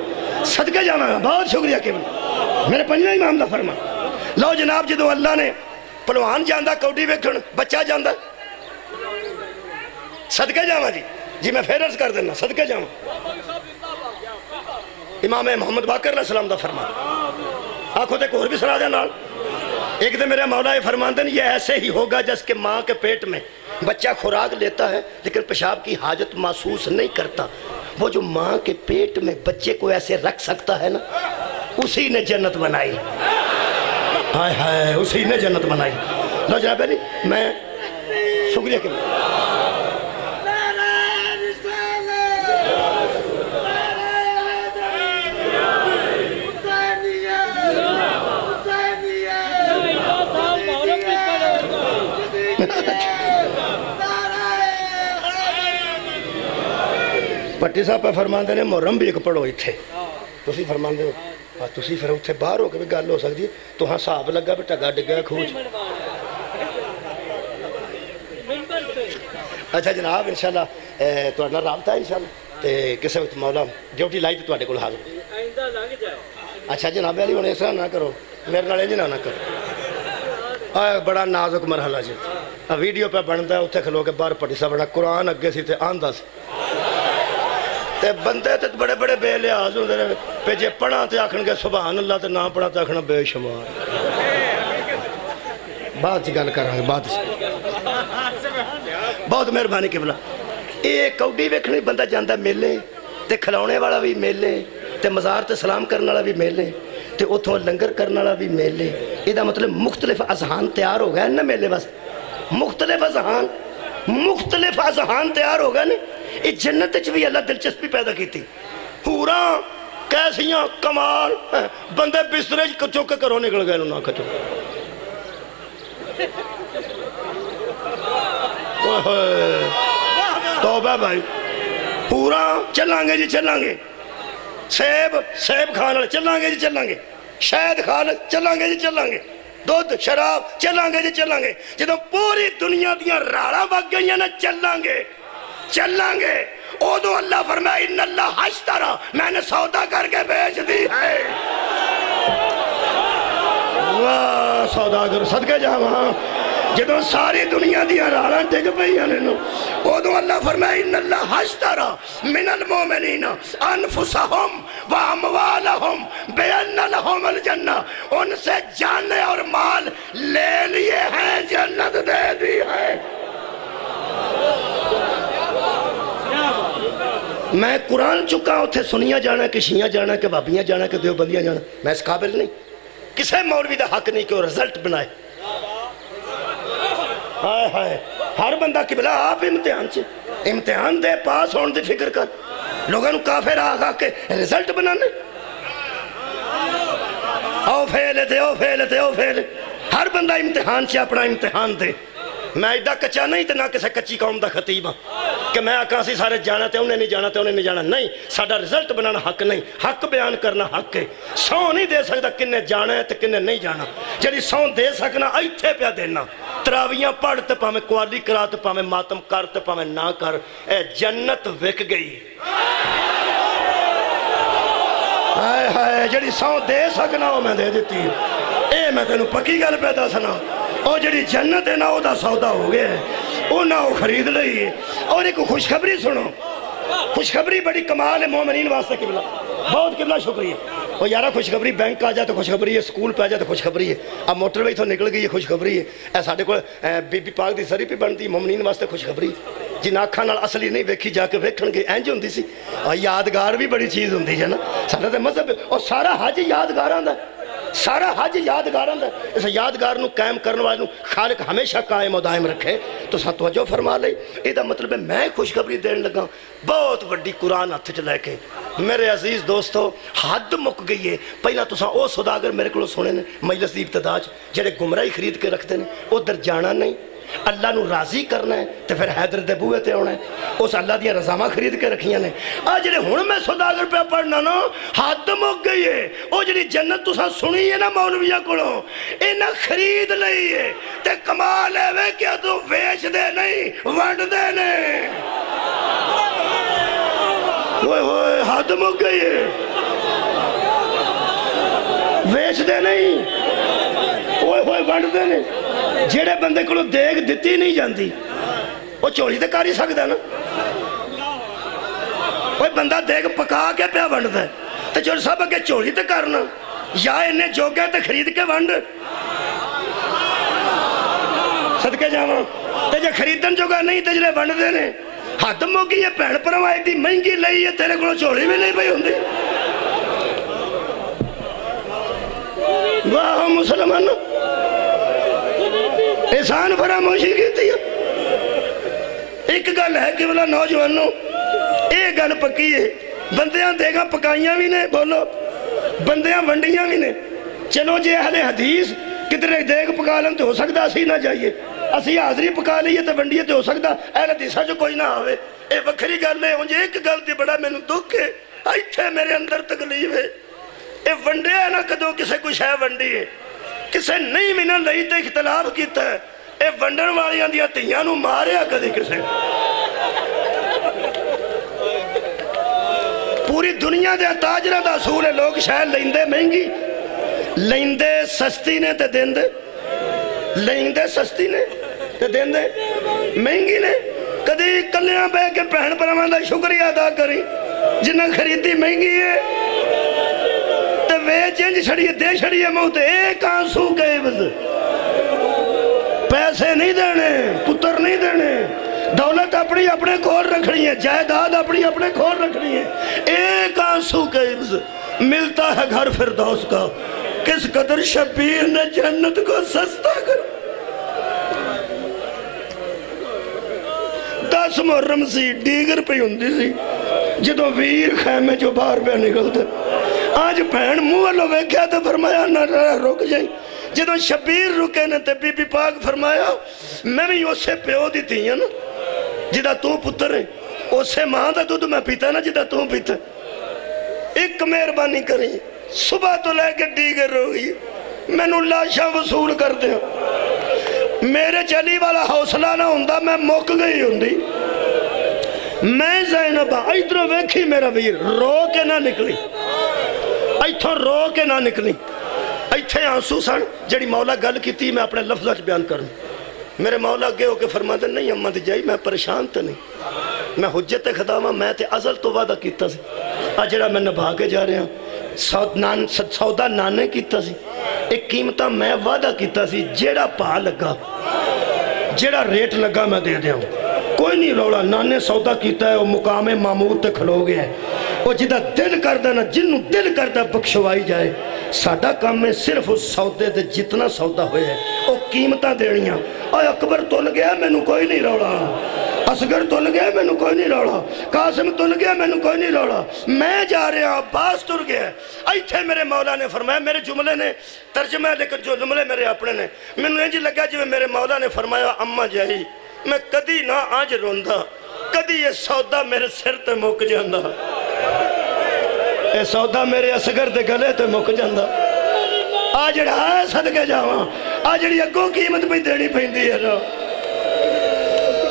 صدقے جانا گا، بہت شکریہ کہ میرے پنجویں امام دا فرما۔ لو جناب جدو اللہ نے پلوان جاندہ کوڈی ویکھن بچہ جاندہ، صدقے جانا جی میں پھر عرض کر دینا، صدقے جانا امام محمد باقر علیہ السلام دا فرما۔ آنکھوں تے کوہر بھی سنا دے نال، ایک دن میرے مولا فرمان دیں یہ ایسے ہی ہوگا جس کے ماں کے پیٹ میں بچہ خوراک لیتا ہے لیکن پیشاب کی حاجت محسوس نہیں کرتا، وہ جو ماں کے پیٹ میں بچے کو ایسے رکھ سکتا ہے نا، اسی نے جنت بنائی۔ ہائے ہائے، اسی نے جنت بنائی۔ لو جناب علی میں شکریہ کہ پٹی صاحب پہ فرمان دے نے محرم بھی ایک پڑھو ہی تھے، ਤੁਸੀਂ ਫਰਮਾਉਂਦੇ ਹੋ ਹਾਂ ਤੁਸੀਂ ਫਿਰ ਉੱਥੇ ਬਾਹਰ ਹੋ ਕੇ ਵੀ ਗੱਲ ਹੋ ਸਕਦੀ ਹੈ ਤੁਹਾਂ ਹਿਸਾਬ ਲੱਗਾ ਵੀ ਢੱਗਾ ਡਿੱਗਾ ਖੂਜ ਅੱਛਾ ਜਨਾਬ ਇਨਸ਼ਾਅੱਲਾ ਤੁਹਾਡੇ ਨਾਲ ਰਾਬਤਾ ਹੈ ਇਨਸ਼ਾਅੱਲਾ ਤੇ ਕਿਸੇ ਵਕਤ ਮੌਲਾ ਡਿਊਟੀ ਲਾਈ ਤੇ ਤੁਹਾਡੇ ਕੋਲ ਹਾਜ਼ਰ ਅੱਛਾ ਜਨਾਬ ਵਾਲੀ ਹੁਣ ਇਸ ਤਰ੍ਹਾਂ ਨਾ ਕਰੋ ਮੇਰੇ ਨਾਲ ਇੰਝ ਨਾ ਕਰੋ ਬੜਾ ਨਾਜ਼ੁਕ ਮਰਹਲਾ ਜੀ ਵੀਡੀਓ ਪہ ਬਣਦਾ ਉੱਥੇ ਖਲੋ ਕੇ ਬਾਹਰ ਪੱਟੀ ਸਾ ਬਣਾ ਕੁਰਾਨ ਅੱਗੇ ਸੀ ਤੇ ਆਂਦਾ ਸੀ تے بندے تے بڑے بڑے بے لحاظ ہوندے نے پہ جے پڑھاں تے آکھن گے سبحان اللہ تے نہ پڑھاں تے آکھنا بے شمار بعد چ گل کراں گے بعد بہت مہربانی قبلہ یہ کوڈی ویکھنی بندہ جاندا میلے تے کھلاونے والا بھی میلے تے مزار تے سلام کرنے والا بھی میلے تے اتھوں لنگر کرنے والا بھی میلے یہ مطلب مختلف اذہان تیار ہو گئے نا میلے بس مختلف اذہان تیار ہو گئے نا یہ جنت بھی اللہ دلچسپی پیدا کی تھی حوراں کیسیاں کمال بندے بسترے کچوں کے کروں نکل گئے نہ کچوں توبہ بھائی حوراں چلیں گے جی چلیں گے سیب کھانا چلیں گے جی چلیں گے شہد کھانا چلیں گے جی چلیں گے دودھ شراب چلیں گے جی چلیں گے جدوں پوری دنیا دیاں راڑاں وگ گئیاں نا چلیں گے اوہ اللہ فرمائے ان اللہ اشترا میں نے سودا کر کے بیچ دی ہے واہ سوداگر صدقے جاواں جدوں ساری دنیا دیا راڑاں ڈگ پئیاں نے اوہ اللہ فرمائے ان اللہ اشترا من المومنین انفسہم واموالہم بین لہم الجنہ ان سے جانے اور مال لے لیے ہیں جنت دے دی ہے میں قرآن چکا اتھے سنیاں جانا کہ شیعہ جانا کہ بابیاں جانا کہ دیوبندیاں جانا میں اس قابل نہیں کسے مولوی دا حق نہیں کہ وہ رزلٹ بنائے ہر بندہ قبلہ آپ امتحان دے پاس ہون دی فکر کر لوگوں نے کافر آگا کہ رزلٹ بنانے او فیلے ہر بندہ امتحان سے اپنا امتحان دے میں ایڈا کچا نہیں تے نہ کسے کچی قوم دا خطیب ہاں کہ میں آکاں سی سارے جانا تے انہیں نہیں جانا نہیں ساڑا رزلٹ بنانا حق نہیں حق بیان کرنا حق ہے سو نہیں دے سکتا کنے جانا ہے تے کنے نہیں جانا جڑی سو دے سکنا ایتھے پیا دینا تراویاں پڑھ تے پامیں قوالی کرا تے پامیں ماتم کر تے پامیں نہ کر اے جنت وک گئی جڑی سو دے سکنا وہ میں دے دیتی اے میں تینوں پکی گل پیدا سنا اور جڑی جنت ہے نا وہ دا سودا ہو گیا ہے وہ نہ وہ خرید لئی ہے اور ایک خوشخبری سنو خوشخبری بڑی کمال ہے مومنین واسطہ قبلہ بہت قبلہ شکریہ وہ یارہ خوشخبری بینک آ جائے تو خوشخبری ہے سکول پہ آ جائے تو خوشخبری ہے اب موٹر وے تو نکل گئی ہے خوشخبری ہے اے ساڑھے کو بی بی پاک دی سری پہ بنتی مومنین واسطے خوشخبری جن آنکھاں نال اصلی نہیں ویکھی جا کے ویکھن گے اینج ہوندی سی اور یادگار بھی بڑی چیز ہوندی ہے نا سارا تے مذہب اور سارا حج یادگار آندا ہے سارا حج یادگار آندا ہے اس یادگار نو قائم کرنے والے نو خالق ہمیشہ قائم و دائم رکھے تو سا توجہ فرما لے یہ دا مطلب ہے میں خوشخبری دین لگا بہت وڈی قرآن ہتھ چ لے کے میرے عزیز دوستو حد مک گئی ہے پہلا تو سا او سوداگر میرے کو سنے نے مجلس دی ابتدا جڑے گمراہی خرید کے رکھتے ہیں ادھر جانا نہیں اللہ نو راضی کرنا ہے تو پھر حیدر دے بوئے تے ہونا ہے اس اللہ دیا رضامہ خرید کے رکھیاں نے آج جڑے ہون میں سوداگر پہ پڑھنا نا حد مک گئی ہے او جڑی جنت تو سا سنی ہے نا مولویہ کڑوں انہا خرید لئی ہے تے کمال ہے وے کیا تو ویچ دے نہیں ونڈ دے نہیں ہوئے حد مک گئی ہے ویچ دے نہیں ہوئے ونڈ دے نہیں جیڑے بندے کو دیکھ دیتی نہیں جاندی وہ چولی تے کاری سکتا ہے نا وہ بندہ دیکھ پکا کے پیا ونڈ دے تو جو سب اگے چولی تے کرنا یا انہیں جوگے تے خرید کے ونڈ صدقے جاواں تے جے خریدن جوگا نہیں تے جلے ونڈ دے نے حد موگی یہ پہن پر آئی دی مہنگی لئی ہے تیرے کو چولی بھی نہیں پئی ہوندی واہ مسلمان احسان فراموشی کی تھی ایک گل ہے کہ بلا نوجوانوں ایک گل پکی ہے بندیاں دے گا پکائیاں بھی نے بولو بندیاں ونڈیاں بھی نے چلو جے اہل حدیث کتنے دیکھ پکا لیں تو ہو سکتا اسی نہ جائیے اسی حاضری پکا لئیے تو ونڈیے تو ہو سکتا اہل حدیثہ جو کوئی نہ آوے اے وکھری گل ہے انجھے ایک گل دی بڑا میں نے دکھ ہے ایتھے میرے اندر تکلیف ہے اے ونڈیا نہ کدو کسے کچھ ہے ونڈی ہے کسے نہیں منن لئی تے اختلاف کیتا ہے اے ونڈن والیاں دیاں تیاں نو ماریا کدی کسے پوری دنیا دے تاجرہ دا اصول ہے لوگ شاید لیندے مہنگی لیندے سستی نے تے دیندے لیندے سستی نے تے دیندے مہنگی نے کدی کلیاں بے کے پہن پرمان دا شکریہ ادا کری جنہ خریدی مہنگی ہے تے وے چینج چھڑیے دے چھڑیے موت ایک آنسو کے عوض پیسے نہیں دینے پتر نہیں دینے دولت اپنی اپنے کھول رکھنی ہے جائیداد اپنی اپنے کھول رکھنی ہے ایک آنسو کے عوض ملتا ہے گھر فردوس کا کس قدر شبیر نے جنت کو سستا کر 10 محرم سی ڈیگر پہ ہوندی سی جدو ویر خیمے جو باہر پہ نکلتے آج بہن منہ لو ویکھیا تے فرمایا نہ رک جائیں جدو شبیر رکے نے تے بی بی پاک فرمایا میں بھی اسے پیو دی تھی نا جدہ تو پتر ہے اسے ماں دا دودھ میں پیتا نا جدہ تو پیتا ایک مہربانی کریں صبح تو لے کے ڈیگر رو گئی میں نو لاشاں وصول کر دیا میرے چلی والا حوصلہ نہ ہوندہ میں موک گئی ہوندی میں زینبہ ایترو ویکھی میرا ویر رو کے نہ نکلی ایتھو رو کے نہ نکلی ایتھے آنسو سن جڑی مولا گل کی تھی میں اپنے لفظات بیان کروں میرے مولا گئے ہو کے فرما دے نہیں اممہ دی جائی میں پریشان تے نہیں میں حجت خدامہ میں تے ازل تو وعدہ کیتا سی آجڑا میں نبھا کے جا رہے ہیں سودا نانے کیتا سی ایک قیمتہ میں وعدہ کیتا سی جیڑا پا لگا جیڑا ریٹ لگا میں دے دیا ہوں کوئی نہیں روڑا نانے سودا کیتا ہے وہ مقام معمود تے کھلو گیا ہے وہ جدہ دل کردہ نا جنہوں دل کردہ بخشوائی جائے ساڑھا کام میں صرف اس سودے دے جتنا سودا ہوئے ہے وہ قیمتہ دینیاں اور اکبر تول گیا میں نو کوئی نہیں روڑا اصغر تول گیا میں نو کوئی نہیں روڑا قاسم تول گیا میں نو کوئی نہیں روڑا میں جا رہا ہوں عباس تر گیا ایتھے میرے مولا نے فرمایا میرے جملے نے ترجمہ لیکن جو جملے میرے اپنے نے میں نے جی لگا جو میرے مولا نے فرمایا اممہ جائی میں کدی نہ آج روندہ کدی یہ سودا میرے سر تے موک جاندہ اے سودا میرے اصغر دے گلے تے موک جاندہ آج رہا ہے صدقے جاواں آج رہی اگوں قیمت بھی دینی پہندی ہے نا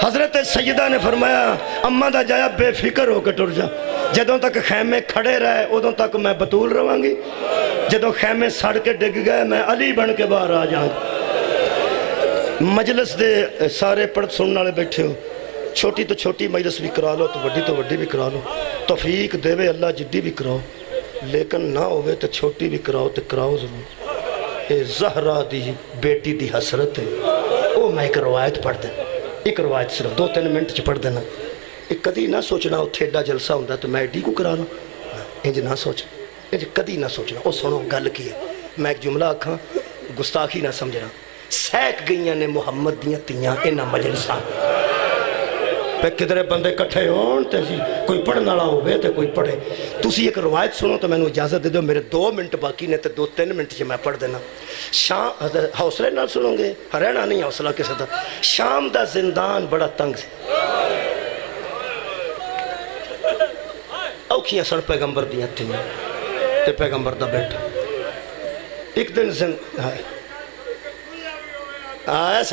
حضرت سیدہ نے فرمایا اممہ دا جایا بے فکر ہو کے ٹر جا جدوں تک خیمے کھڑے رہے ادوں تک میں بطول رہاں گی جدوں خیمے سڑ کے ڈگ گئے میں علی بن کے باہر آ جاؤں مجلس دے سارے پڑھ سننے والے بیٹھے ہو چھوٹی تو چھوٹی مجلس بھی کرا لو تو وڈی بھی کرا لو توفیق دے وے اللہ جدی بھی کراؤ لیکن نہ ہوئے تو چھوٹی بھی کراؤ تو کراؤ ضرور اے زہرہ دی بیٹی دی حسرت ہے او میں ایک روایت پڑھ دیں ایک روایت صرف 2-3 منٹ چ پڑھ دینا ایک کدی نہ سوچنا اتھے ایڈا جلسہ ہوندہ تو میں ایڈی کو کرا لوں انج نہ سوچنا انج کدی نہ سوچنا او سنو گل کی ہے میں ایک جملہ آکھاں گستاخی نہ سمجھنا سیک گئیاں نے محمد دیاں تیاں انہ مجلساں پہ کدھرے بندے کٹھے ہون تے کوئی پڑھنا والا ہوئے تے کوئی پڑھے تسی ایک روایت سنو تو میں نے اجازت دے دو میرے 2 منٹ باقی نے تے 2-3 منٹ سے میں پڑھ دینا حوصلے نہ سنوں گے رہنا نہیں حوصلہ کسے دا شام دا زندان بڑا تنگ سے اوکھیاں سن پیغمبر دیاں تھی تے پیغمبر دا بیٹھا ایک دن آئے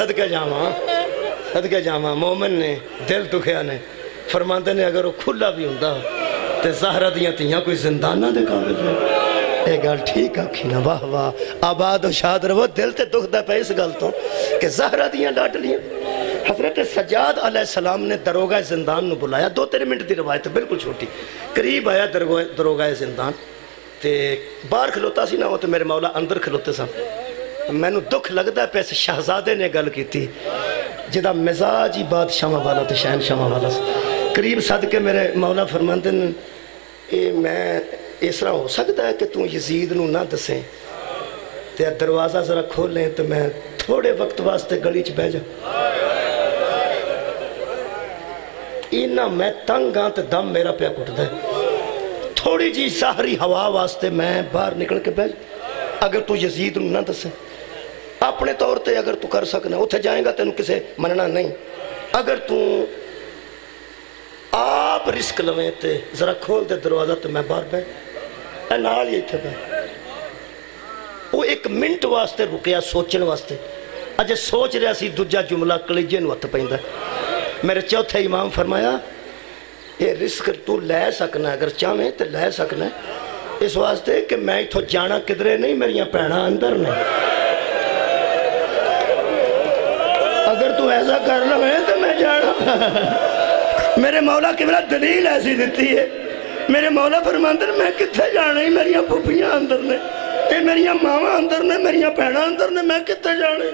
صدقے جامعہ مومن نے دل دکھیا نے فرماندے نے اگر وہ کھلا بھی ہوندہ تے زہرہ دیاں تیاں کوئی زندانہ دے قابل رہے اے گل ٹھیک آکھی نا واہ واہ آباد و شاد رہو دل تے دکھ دا پہ اس گل تو کہ زہرہ دیاں ڈاٹ لیاں حضرت سجاد علیہ السلام نے دروگہ زندان نو بلایا 2-3 منٹ دی روایت بالکل چھوٹی قریب آیا دروگہ زندان تے باہر کھلوتا سی نہ ہو تو میرے مولا اندر کھلوتے سا میں نو دکھ لگتا ہے پیسے شہزادے نے گل کی تھی جدہ مزاج ہی بادشاہ والا تے شہن شاہ والا قریب صدقے میرے مولا فرماندے میں اس طرح ہو سکتا ہے کہ تم یزید نو نہ دسیں تے دروازہ ذرا کھولیں تو میں تھوڑے وقت واسطے گلی چ بہ جا اینا میں تنگ ہاں تے دم میرا پیا کٹ دے تھوڑی جی سہری ہوا واسطے میں باہر نکل کے بہ جا اگر تو یزید نو نہ دسیں اپنے طور تے اگر تو کر سکنا اتھے جائیں گا تینوں کسے مننا نہیں اگر تو آپ آپ رزق لویں تے ذرا کھول دے دروازہ تو میں باہر بہ اے نال ہی اتھے بہ وہ ایک منٹ واسطے رکیا سوچن واسطے اجے سوچ رہا سی دوجا جملہ کلیجے نو ہتھ پیندا میرے چوتھے امام فرمایا یہ رزق تو لے سکنا اگر چاہیں تو لے سکنا اس واسطے کہ میں اتھو جانا کدرے نہیں میریاں پیڑاں اندر نہیں اگر تو ایسا کر لو ہے تو میں جانا میرے مولا قبلہ دلیل ایسی دیتی ہے میرے مولا فرماندے میں کتھے جانا ہی میریاں پھوپیاں اندر نے اے میریاں ماواں اندر نے میریاں پیڑاں اندر نے میں کتھے جانا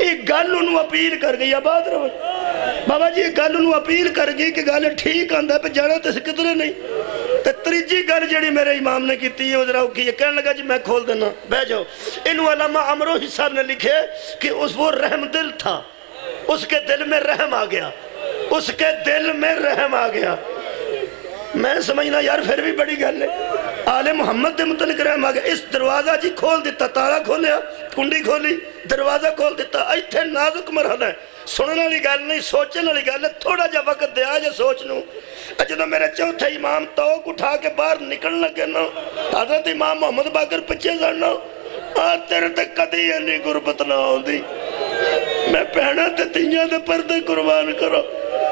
ایک گل انہوں اپیل کر گئی آباد رہو بابا جی ایک گل انہوں اپیل کر گئی کہ گل ٹھیک آندہ پہ جانا تو کدرے نہیں تے تریجی گل جڑی میرے امام نے کیتی ہے ادھر کی کہنے لگا جی میں کھول دینا بہ جاؤ انہوں علامہ عمرو صاحب نے لکھے کہ وہ رحم دل تھا اس کے دل میں رحم آ گیا اس کے دل میں رحم آ گیا میں سمجھنا یار پھر بھی بڑی گل ہے آل محمد دے متعلق رحم آ گیا اس دروازہ جی کھول دیتا تالا کھولیا کنڈی کھولی دروازہ کھول دیتا ایتھے نازک مرحلہ ہے سننے والی گل نہیں سوچنے والی گل ہے تھوڑا جا وقت دیا جا سوچ لوں جدو میرے چوتھے امام توق اٹھا کے باہر نکل لگے نا حضرت امام محمد باقر پچھے سڑنا تیرے تے کدی انی غربت نہ ہوندی میں پہنا تے تیاں دے پردے قربان کرو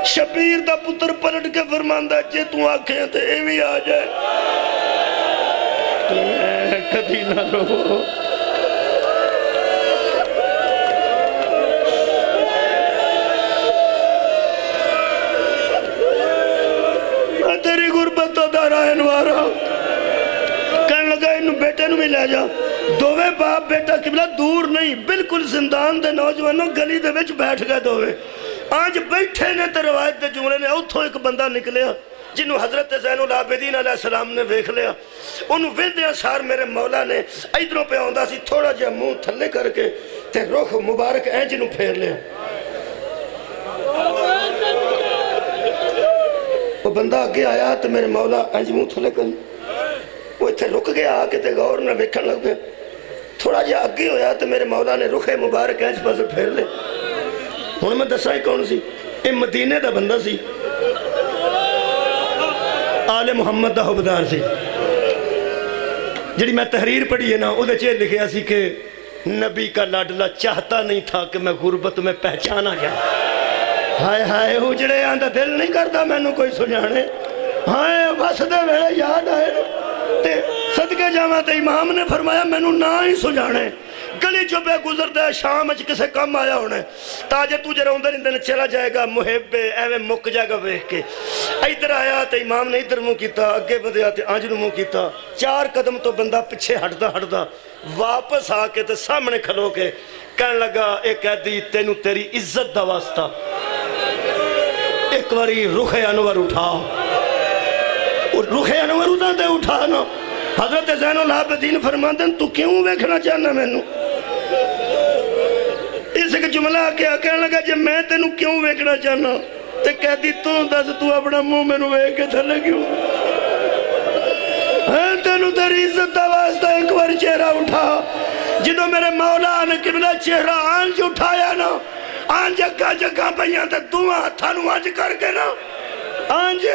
شبیر دا پتر پلٹ کے فرماندہ جے تو آنکھیں تے اے بھی آ جائے کدی نہ رو تیری غربت تو دارا انوارا کہنے لگا انہوں بیٹے نو بھی لے جا دووے باپ بیٹا قبلہ دور نہیں بالکل زندان دے نوجوانوں گلی دے وچ بیٹھ گئے دووے آج بیٹھے نے تے روایت دے جملے نے اتھوں ایک بندہ نکلیا جنہوں حضرت زین العابدین علیہ السلام نے ویکھ لیا انہوں ویندیاں سار میرے مولا نے ایدروں پہ آندہ سی تھوڑا جا منہ تھلے کر کے تے رخ مبارک جنہوں پھیر لیا وہ بندہ آگے آیا تو میرے مولا اینج منہ تھلے کر وہ اتھے رک گیا آکے تے غور نہ ویکھن لگ پہ تھوڑا جا آگے ہویا تو میرے مولا نے رخ مبارک اینج پاسے پھیر لے ہن میں دسائی کون سی اے مدینے دا بندہ سی آل محمد دا حبدار سی جڑی میں تحریر پڑھی ہے نا او دے چے لکھیا سی کہ نبی کا لاڈلا چاہتا نہیں تھا کہ میں غربت میں پہچانا جائے ہائے ہائے اجڑے آندہ دل نہیں کرتا میں نو کوئی سجانے ہائے بس دے ویلے یاد آئے تے صدقے جامعہ تے امام نے فرمایا میں نو نہ ہی سجانے گلی جو بے گزر دے شام اچھ کسے کم آیا ہونے تاجے تجھے روندر اندر چلا جائے گا محب ایویں مک جائے گا ویکھ کے ادھر آیا تے امام نے ادھر منہ کیتا اگے بدیا تے آنج نو منہ کیتا 4 قدم تو بندہ پچھے ہٹدا واپس آ کے تے سامنے کھلو کے کہنے لگا اے قیدی تینوں تیری عزت دا واسطہ ایک واری رخ انور اٹھا رخ انور اٹھا نا حضرت زین العابدین فرماندن تو کیوں ویکھنا چاہنا میں نو اس ایک جملہ کیا کہنے لگا جب میں تینوں کیوں ویکھنا چاہنا تے کہتی تو دس تو اپنا منہ میں نو ویکھ کے تھلے کیوں تینوں تیری عزت دا واسطہ ایک بار چہرہ اٹھا جنہوں میرے مولا نے قبلہ چہرہ آنج اٹھایا نا آنج جگہ پہیاں تے دعا تھانو آنج کر کے نا آنج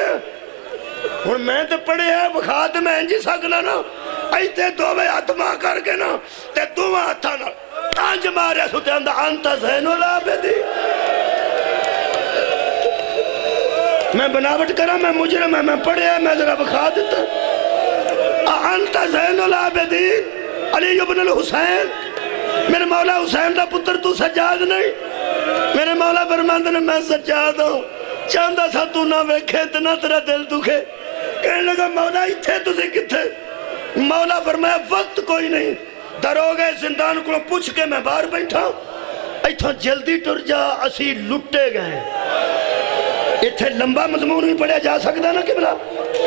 اور میں تے پڑھے ہیں بخات میں انجی سکنا نا ایتے دووے اتما کر کے نا تے دعا تھانا آنج مارے سوتے اندہ انتا زین العابدین میں بناوٹ کرا میں مجرم ہے میں پڑھے ہیں میں ذرا بخات دیتا انتا زین العابدین علی ابن الحسین میرے مولا حسین دا پتر تو سجاد نہیں میرے مولا فرماندے نے میں سجاد ہوں چاندہ سا تو نہ ویکھے اتنا تیرا دل دکھے کہنے لگا مولا اتھے تُسے کتھے مولا فرمایا وقت کوئی نہیں دروگے زندان کو پوچھ کے میں باہر بیٹھا ایتھا جلدی ٹر جا اسی لٹے گئے اتھے لمبا مضمون بھی پڑھیا جا سکتا نا قبلہ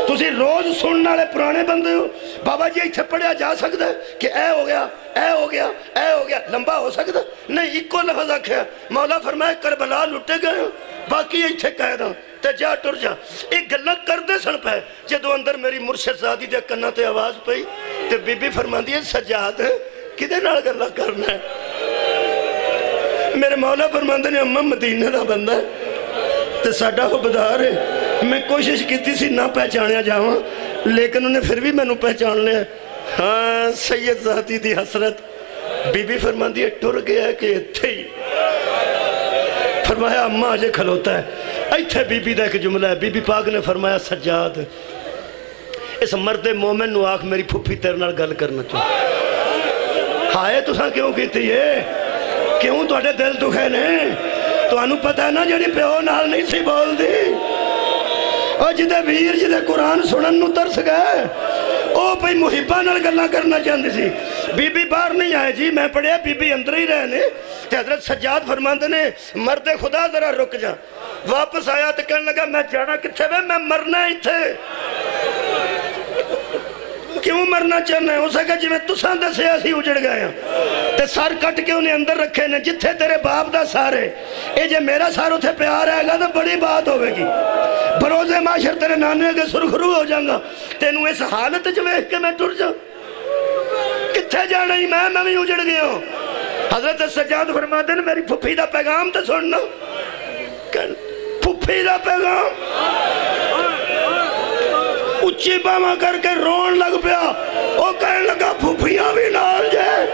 تُسی روز سننے والے پرانے بندے ہو بابا جی اتھے پڑھیا جا سکتا ہے کہ اے ہو گیا اے ہو گیا اے ہو گیا لمبا ہو سکتا نہیں ایک کو لفظ آکھیا مولا فرمایا کربلا لٹے گئے باقی اتھے کہہ دا تے جا ٹر جا ایک گلت کر دے سن پہ جدو اندر میری مرشد زادی دے کنہ تے آواز پئی تے بی بی فرمان دیئے سجاد ہے کدے نال گلت کرنا ہے میرے مولا فرمان دے نے امم مدینہ دا بندہ ہے تے ساڑھا ہو بدار ہے میں کوشش کی سی نہ پہچانیا جاواں لیکن انہیں پھر بھی مینوں پہچان لیا ہاں سید ذاتی دی حسرت بی بی فرماندی ہے ٹر گیا ہے کہ اتھے ہی فرمایا اماں آجے کھلوتا ہے ایتھے بی بی دا ایک جملہ ہے بی بی پاک نے فرمایا سجاد اس مرد مومن نو آکھ میری پھپھی تیرے نال گل کرنا چاہتا ہائے تساں کیوں کیتی ہے کیوں تو اٹھے دل دکھے نے تو انو پتہ ہے نا جڑی پیو نال نہیں سی بول دی اور جدے ویر جدے قرآن سنن نو ترس گئے او پہی محبہ نال گلہ کرنا چاہتے سی بی بی باہر نہیں آئے جی میں پڑھیا بی بی اندر ہی رہنے تے حضرت سجاد فرماندے نے مرد خدا ذرا رک جا واپس آیا تے کہنے لگا میں جانا کتھے بے میں مرنا ہی تھے کیوں مرنا چاہنا ہے اسے کہا جی میں تساں دسے ایسی اجڑ گئے ہیں تے سار کٹ کے انہیں اندر رکھے نے جتھے تیرے باپ دا سارے اے جے میرا ساروں تھے پیار آئے گا تو بڑی بات ہوئے گی بروز معاشر تیرے نانے کے سرخرو ہو جاؤں گا تینوں اس حالت جوے کہ میں ٹر جاؤں کتھے جانا ہی میں بھی اجڑ گیا ہوں حضرت سجاد فرماتے ہیں میری پھپھی دا پیغام تو سننا پھپھی دا پیغام اچھی باما کر کے رون لگ پیا وہ کہنے لگا پھپھیاں بھی نال جائے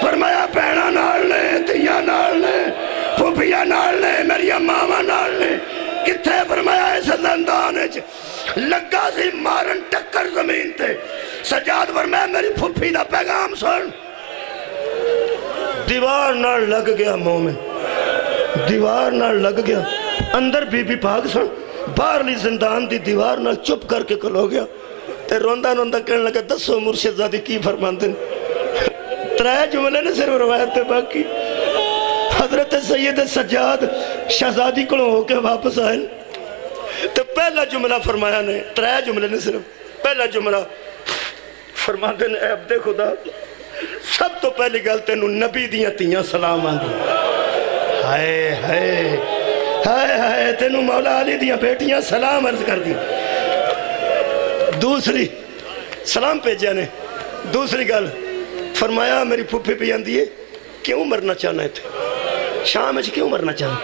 فرمایا پہنا نال نے تیاں نال نے پھپھیاں نال نے میری ماما نال نے کتھے فرمایا اس زندان لگا سی مارن ٹکر زمین تے سجاد فرمایا میری پھپھی دا پیغام سن دیوار نال لگ گیا مومن دیوار نال لگ گیا اندر بی بی پاک سن باہرلی زندان دی دیوار نال چپ کر کے کھلو گیا تے روندہ روندہ کہنے لگا دسو مرشد زادی کی فرماندن ترائے جملے نے صرف روایت تے باقی حضرت سید سجاد شہزادی کو ہو کے واپس آئے تو پہلا جملہ فرمایا نے ترائے جملے نے صرف پہلا جملہ فرماندن اے عبد خدا سب تو پہلی گلتے نو نبی دیاں تیاں سلام آندی ہائے ہائے ہائے ہائے تینو مولا علی دیاں بیٹیاں سلام عرض کر دی دوسری سلام پہ جانے دوسری گل فرمایا میری پھپھی پہ آندی ہے کیوں مرنا چاہنا ہے تھے شام میں کیوں مرنا چاہنا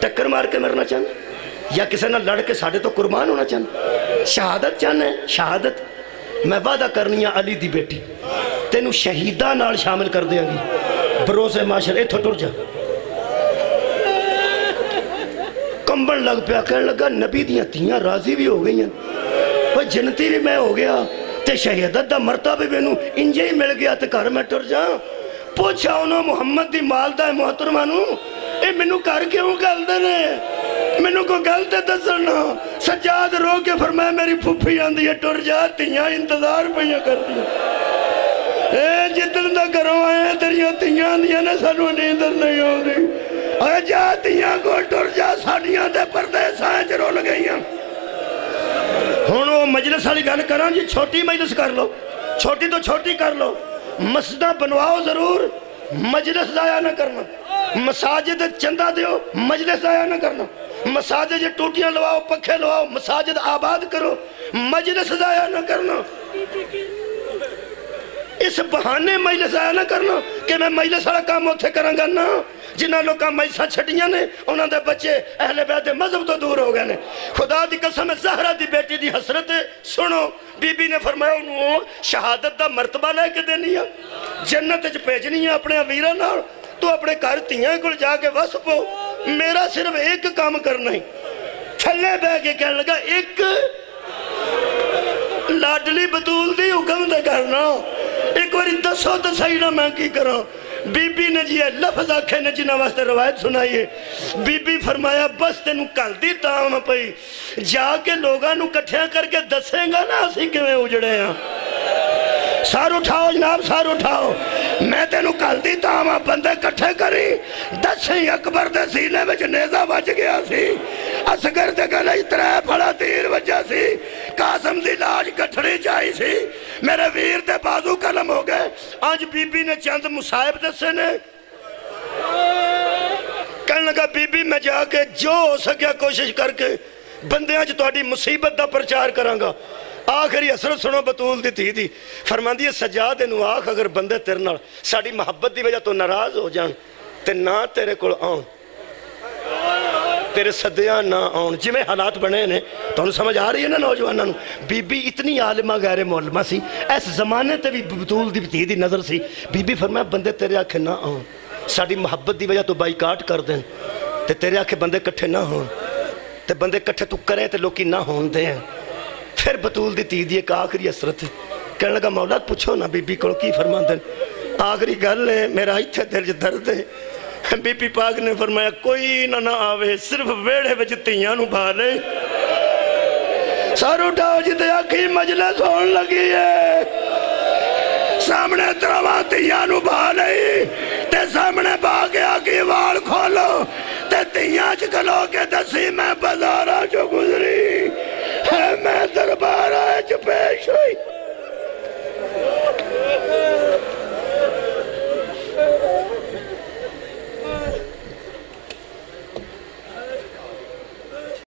ٹکر مار کے مرنا چاہنا یا کسی نہ لڑ کے ساڑھے تو قربان ہونا چاہنا شہادت چاہنا ہے شہادت میں وعدہ کرنی ہے علی دی بیٹی تینو شہیدہ نال شامل کر دیا گی بروز معاشر اے تھو ٹر جا کمبن لگ پیا کہنے لگا نبی دیاں تیاں راضی بھی ہو گئی ہیں وہ جنتی بھی میں ہو گیا تے شہیدت دا مرتبہ بھی میں انجے ہی مل گیا تے گھر میں ٹر جا پوچھا انہوں محمد دی مال دا محترمانو اے منو کر کیوں گل دے نے منو کو گل تے دسنا سجاد رو کے فرمایا میری پھپھی آندی ہے ٹر جا تیاں انتظار پہیاں کر دیا اے جتن دا کرو آئے تیریاں تیاں آندیاں نے سانو نیندر نہیں ہو دی اے جا تیاں کو ٹر جا ساڑیاں تے پردے سائنچ رو لگئیاں ہونو مجلس والی گل کران جی چھوٹی مجلس کر لو چھوٹی تو چھوٹی کر لو مسجدہ بنواؤ ضرور مجلس ضائع نہ کرنا مساجد چندہ دیو مجلس ضائع نہ کرنا مساجد ٹوٹیاں لواؤ پکھے لواؤ مساجد آباد کرو مجلس ضائع نہ کرنا اس بہانے مجلس ضائع نہ کرنا کہ میں مجلس والا کام ہوتے کروں گا نا جنہ لوگاں مجلسہ چھٹیاں نے انہوں دے بچے اہل بیت مذہب تو دور ہو گئے نے خدا دی قسم زہرہ دی بیٹی دی حسرت سنو بی بی نے فرمایا انہوں شہادت دا مرتبہ لے کے دینی ہے جنت اچھ پیجنی ہے اپنے امیرہ نال تو اپنے گھر تیاں کل جا کے وصف ہو میرا صرف ایک کام کرنا ہی تھلے بے کے کہنے لگا ایک لاڈلی بطول دی حکم دے کرنا ایک واری دسو تو صحیح نہ میں کی کروں بی بی نے جی لفظ آکھے نے جنہ واسطے روایت سنائیے بی بی فرمایا بس تینوں کل دی تاؤں پئی جا کے لوگاں نو کٹھیاں کر کے دسیں گا نا اسی کے میں اجڑے ہیں سار اٹھاؤ جناب سار اٹھاؤ میں تینوں کل دی تاؤں بندے کٹھے کری دسیں اکبر دے سینے میں نیزہ بچ گیا سی اسگر دے گلے ترے پھڑا تیر وجہ سی قاسم دی لاج کٹھڑی جائی سی میرے ویر دے بازو کلم ہو گئے آج بی بی نے چند مصائب دسے نے کہنے لگا بی بی میں جا کے جو ہو سکیا کوشش کر کے بندے آج تو آڈی مصیبت دا پرچار کرانگا آخری حسرت سنو بطول دی تھی فرمان دیئے سجاد انہوں آخ اگر بندے تیرنا ساڑی محبت دی وجہ تو ناراض ہو جان تے نہ تیرے کل آن تیرے صدیاں نہ آن جی میں حالات بنے نے تو انہوں سمجھ آ رہی ہے نا نوجوانوں بی بی اتنی عالمہ غیر معلمہ سی ایس زمانے تے بھی بطول دی بتی دی نظر سی بی بی فرمایا بندے تیرے آنکھیں نہ آن ساڑی محبت دی وجہ تو بائیکاٹ کر دیں تے تیرے آنکھیں بندے کٹھے نہ ہون تے بندے کٹھے تو کریں تے لوکی نہ ہون دیں پھر بطول دی تی دی ایک آخری اثرت کہنے لگا مولا پوچھو نا بی بی کو کی فرما دیں آخری گل ہے میرا اتھے دل درد ہے بی بی پاک نے فرمایا کوئی نہ آوے صرف ویڑے وچ تیاں نو بھالے سار اٹھاؤ جتے آخی مجلس ہون لگی ہے سامنے تروا تیاں نو بھالے تے سامنے باگے آگی وال کھولو تے تیاں چکلو کے دسی میں بازارہ جو گزری ہے میں دربارہ چ پیش ہوئی